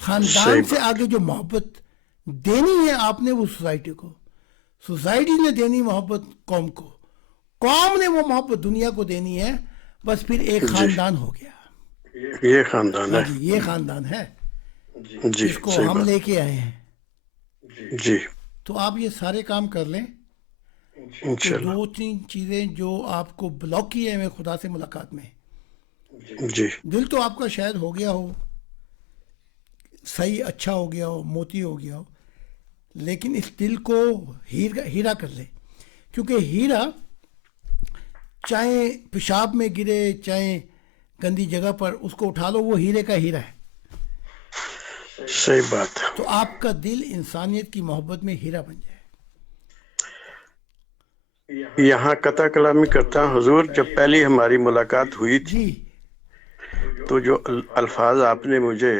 خاندان صحیح سے بات. آگے جو محبت دینی ہے آپ نے وہ سوسائٹی کو، سوسائٹی نے دینی محبت قوم کو، قوم نے وہ محبت دنیا کو دینی ہے. بس پھر ایک جی. خاندان ہو گیا. یہ خاندان ہاں ہے. جی، یہ خاندان ہے جی جس کو صحیح ہم بات. لے کے آئے ہیں. جی تو آپ یہ سارے کام کر لیں کہ انشاءاللہ. 2-3 چیزیں جو آپ کو بلاک کیے ہیں خدا سے ملاقات میں. جی دل تو آپ کا شاید ہو گیا ہو، صحیح اچھا ہو گیا ہو، موتی ہو گیا ہو، لیکن اس دل کو ہیرا کر لے. کیونکہ ہیرا چاہے پیشاب میں گرے، چاہے گندی جگہ پر، اس کو اٹھا لو، وہ ہیرے کا ہیرا ہے. صحیح بات ہے. تو آپ کا دل انسانیت کی محبت میں ہیرا بن جائے. یہاں قطع کلامی کرتا ہوں حضور. جب پہلی ہماری ملاقات ہوئی تھی جی تو جو الفاظ آپ نے مجھے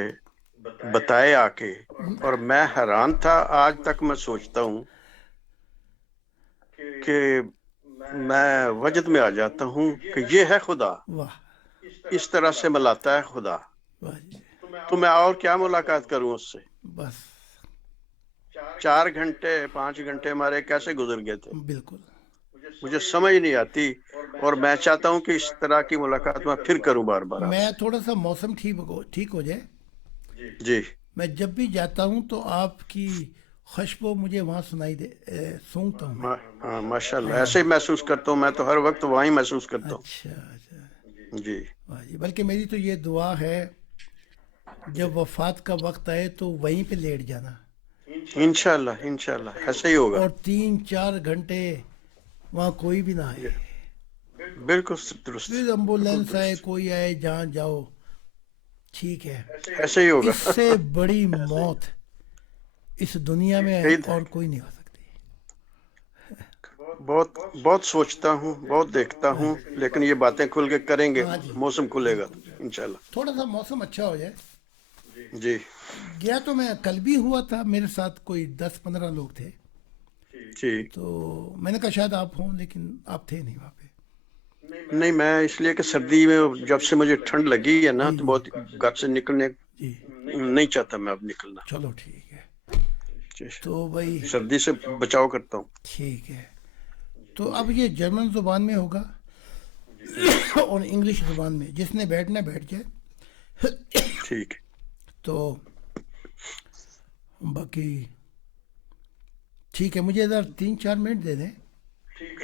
بتائے آ کے، اور میں حیران تھا. آج تک میں سوچتا ہوں کہ میں وجد میں آ جاتا ہوں کہ یہ ہے خدا. واہ اس طرح سے ملاتا ہے خدا. واہ جی. تو میں اور کیا ملاقات کروں اس سے؟ بس 4 گھنٹے 5 گھنٹے ہمارے کیسے گزر گئے تھے بالکل. مجھے سمجھ نہیں آتی. اور میں چاہتا ہوں کہ اس طرح کی ملاقات میں پھر کروں بار بار آپ میں سے. تھوڑا سا موسم ٹھیک ہو جائے، جی میں جب بھی جاتا ہوں تو آپ کی خوشبو مجھے وہاں سونگتا ہوں میں. ہاں ماشاء اللہ. ایسے ہی محسوس کرتا ہوں. میں تو ہر وقت وہیں محسوس کرتا اچھا اچھا ہوں. جی واہ جی. بلکہ میری تو یہ دعا ہے جب وفات کا وقت آئے تو وہیں پہ لیٹ جانا، انشاءاللہ انشاءاللہ ایسا ہی ہوگا. اور 3-4 گھنٹے وہاں کوئی بھی نہ آئے، بالکل درست. پھر ایمبولینس آئے، کوئی آئے، جہاں جاؤ ٹھیک ہے. ایسا ہی ہوگا. اس سے بڑی موت اس دنیا میں اور کوئی نہیں ہو سکتی. بہت بہت سوچتا ہوں، بہت دیکھتا ہوں، لیکن یہ باتیں کھل کے کریں گے. ہاں جی موسم کھلے گا انشاءاللہ. تھوڑا سا موسم اچھا ہو جائے. جی گیا تو میں کل بھی ہوا تھا، میرے ساتھ کوئی 10-15 لوگ تھے. جی. تو میں نے کہا شاید آپ ہوں، لیکن آپ تھے نہیں وہاں پہ. نہیں، میں اس لیے کہ سردی میں جب سے مجھے ٹھنڈ لگی ہے نا جی تو بہت گھر سے نکلنے جی نہیں چاہتا میں اب نکلنا. چلو ٹھیک ہے. جی. تو بھائی سردی سے بچاؤ کرتا ہوں. ٹھیک ہے. تو اب یہ جرمن زبان میں ہوگا اور انگلش زبان میں. جس نے بیٹھنا بیٹھ جائے. ٹھیک ہے. تو باقی ٹھیک ہے، مجھے ادھر 3-4 منٹ دے دیں.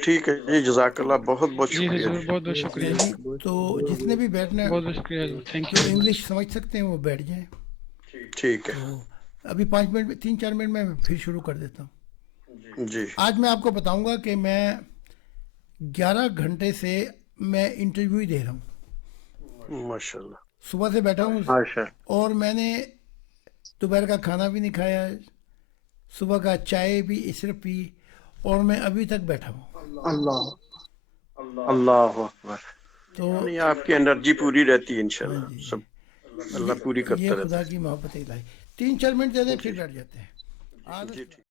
ٹھیک ہے جی. جزاک اللہ. بہت بہت جی شکریہ. حضور بہت بہت شکریہ. جی تو جس نے بھی بیٹھنا بہت بہت شکریہ حضور. تھینک جو یو. انگلش سمجھ سکتے ہیں وہ بیٹھ جائیں. ٹھیک ہے. تو ابھی 5 منٹ 3-4 منٹ میں پھر شروع کر دیتا ہوں. جی آج میں آپ کو بتاؤں گا کہ میں 11 گھنٹے سے میں انٹرویو ہی دے رہا ہوں. ماشاء اللہ. صبح سے بیٹھا ہوں ماشاء اور میں نے دوپہر کا کھانا بھی نہیں کھایا، صبح کا چائے بھی صرف پی، اور میں ابھی تک بیٹھا ہوں. اللہ اکبر. تو نہیں، آپ کی انرجی پوری رہتی ہے ہاں انشاءاللہ. جی سب اللہ پوری یہ کرتا رہتا خدا کی محبت الہی. 3-4 منٹ دے دیں پھر جی. بیٹھ جاتے ہیں. ہے. جی ٹھیک.